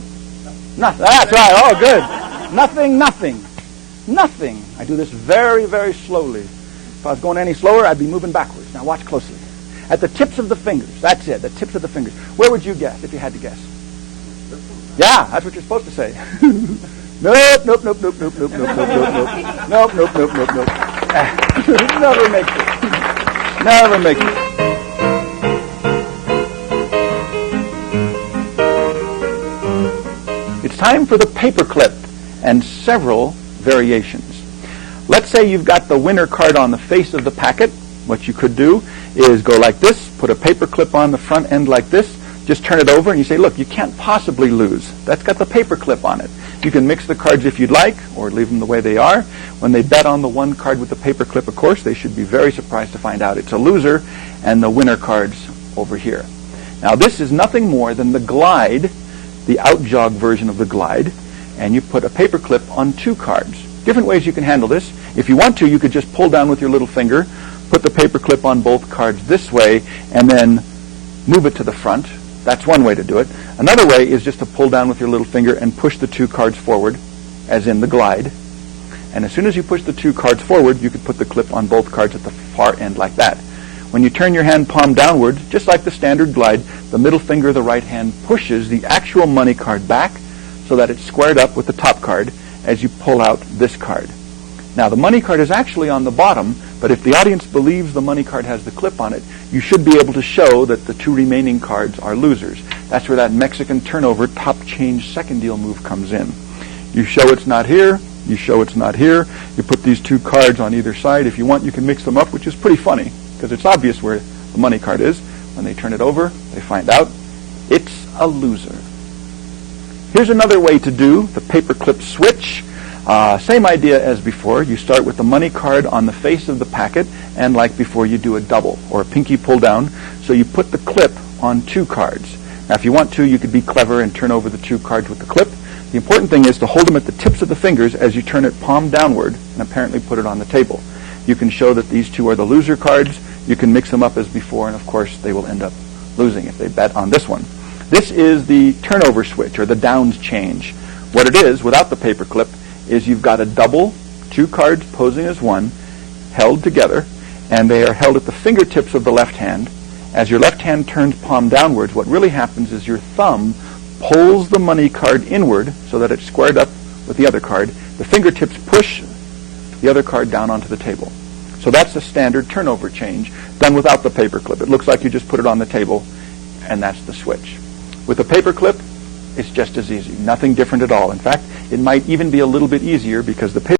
Nothing. That's right. Oh, good. Nothing. I do this very, very slowly. If I was going any slower, I'd be moving backwards. Now, watch closely. At the tips of the fingers. That's it. The tips of the fingers. Where would you guess if you had to guess? Yeah, that's what you're supposed to say. Nope. Never makes it. It's time for the paper clip and several variations. Let's say you've got the winner card on the face of the packet. What you could do is go like this, put a paper clip on the front end like this, just turn it over and you say, look, you can't possibly lose. That's got the paper clip on it. You can mix the cards if you'd like, or leave them the way they are. When they bet on the one card with the paper clip, of course, they should be very surprised to find out it's a loser, and the winner card's over here. Now, this is nothing more than the glide, the out-jog version of the glide, and you put a paper clip on two cards. Different ways you can handle this. If you want to, you could just pull down with your little finger, put the paper clip on both cards this way, and then move it to the front. That's one way to do it. Another way is just to pull down with your little finger and push the two cards forward, as in the glide. And as soon as you push the two cards forward, you could put the clip on both cards at the far end like that. When you turn your hand palm downward, just like the standard glide, the middle finger of the right hand pushes the actual money card back so that it's squared up with the top card as you pull out this card. Now, the money card is actually on the bottom, but if the audience believes the money card has the clip on it, you should be able to show that the two remaining cards are losers. That's where that Mexican turnover top change second deal move comes in. You show it's not here, you show it's not here, you put these two cards on either side. If you want, you can mix them up, which is pretty funny, because it's obvious where the money card is. When they turn it over, they find out it's a loser. Here's another way to do the paperclip switch. Same idea as before. You start with the money card on the face of the packet, and like before, you do a double or a pinky pull down. So you put the clip on two cards. Now, if you want to, you could be clever and turn over the two cards with the clip. The important thing is to hold them at the tips of the fingers as you turn it palm downward and apparently put it on the table. You can show that these two are the loser cards. You can mix them up as before, and of course, they will end up losing if they bet on this one. This is the turnover switch, or the downs change. What it is, without the paper clip, is you've got a double, two cards posing as one, held together, and they are held at the fingertips of the left hand. As your left hand turns palm downwards, what really happens is your thumb pulls the money card inward so that it's squared up with the other card. The fingertips push the other card down onto the table. So that's the standard turnover change, done without the paper clip. It looks like you just put it on the table, and that's the switch. With the paper clip, it's just as easy. Nothing different at all. In fact, it might even be a little bit easier because the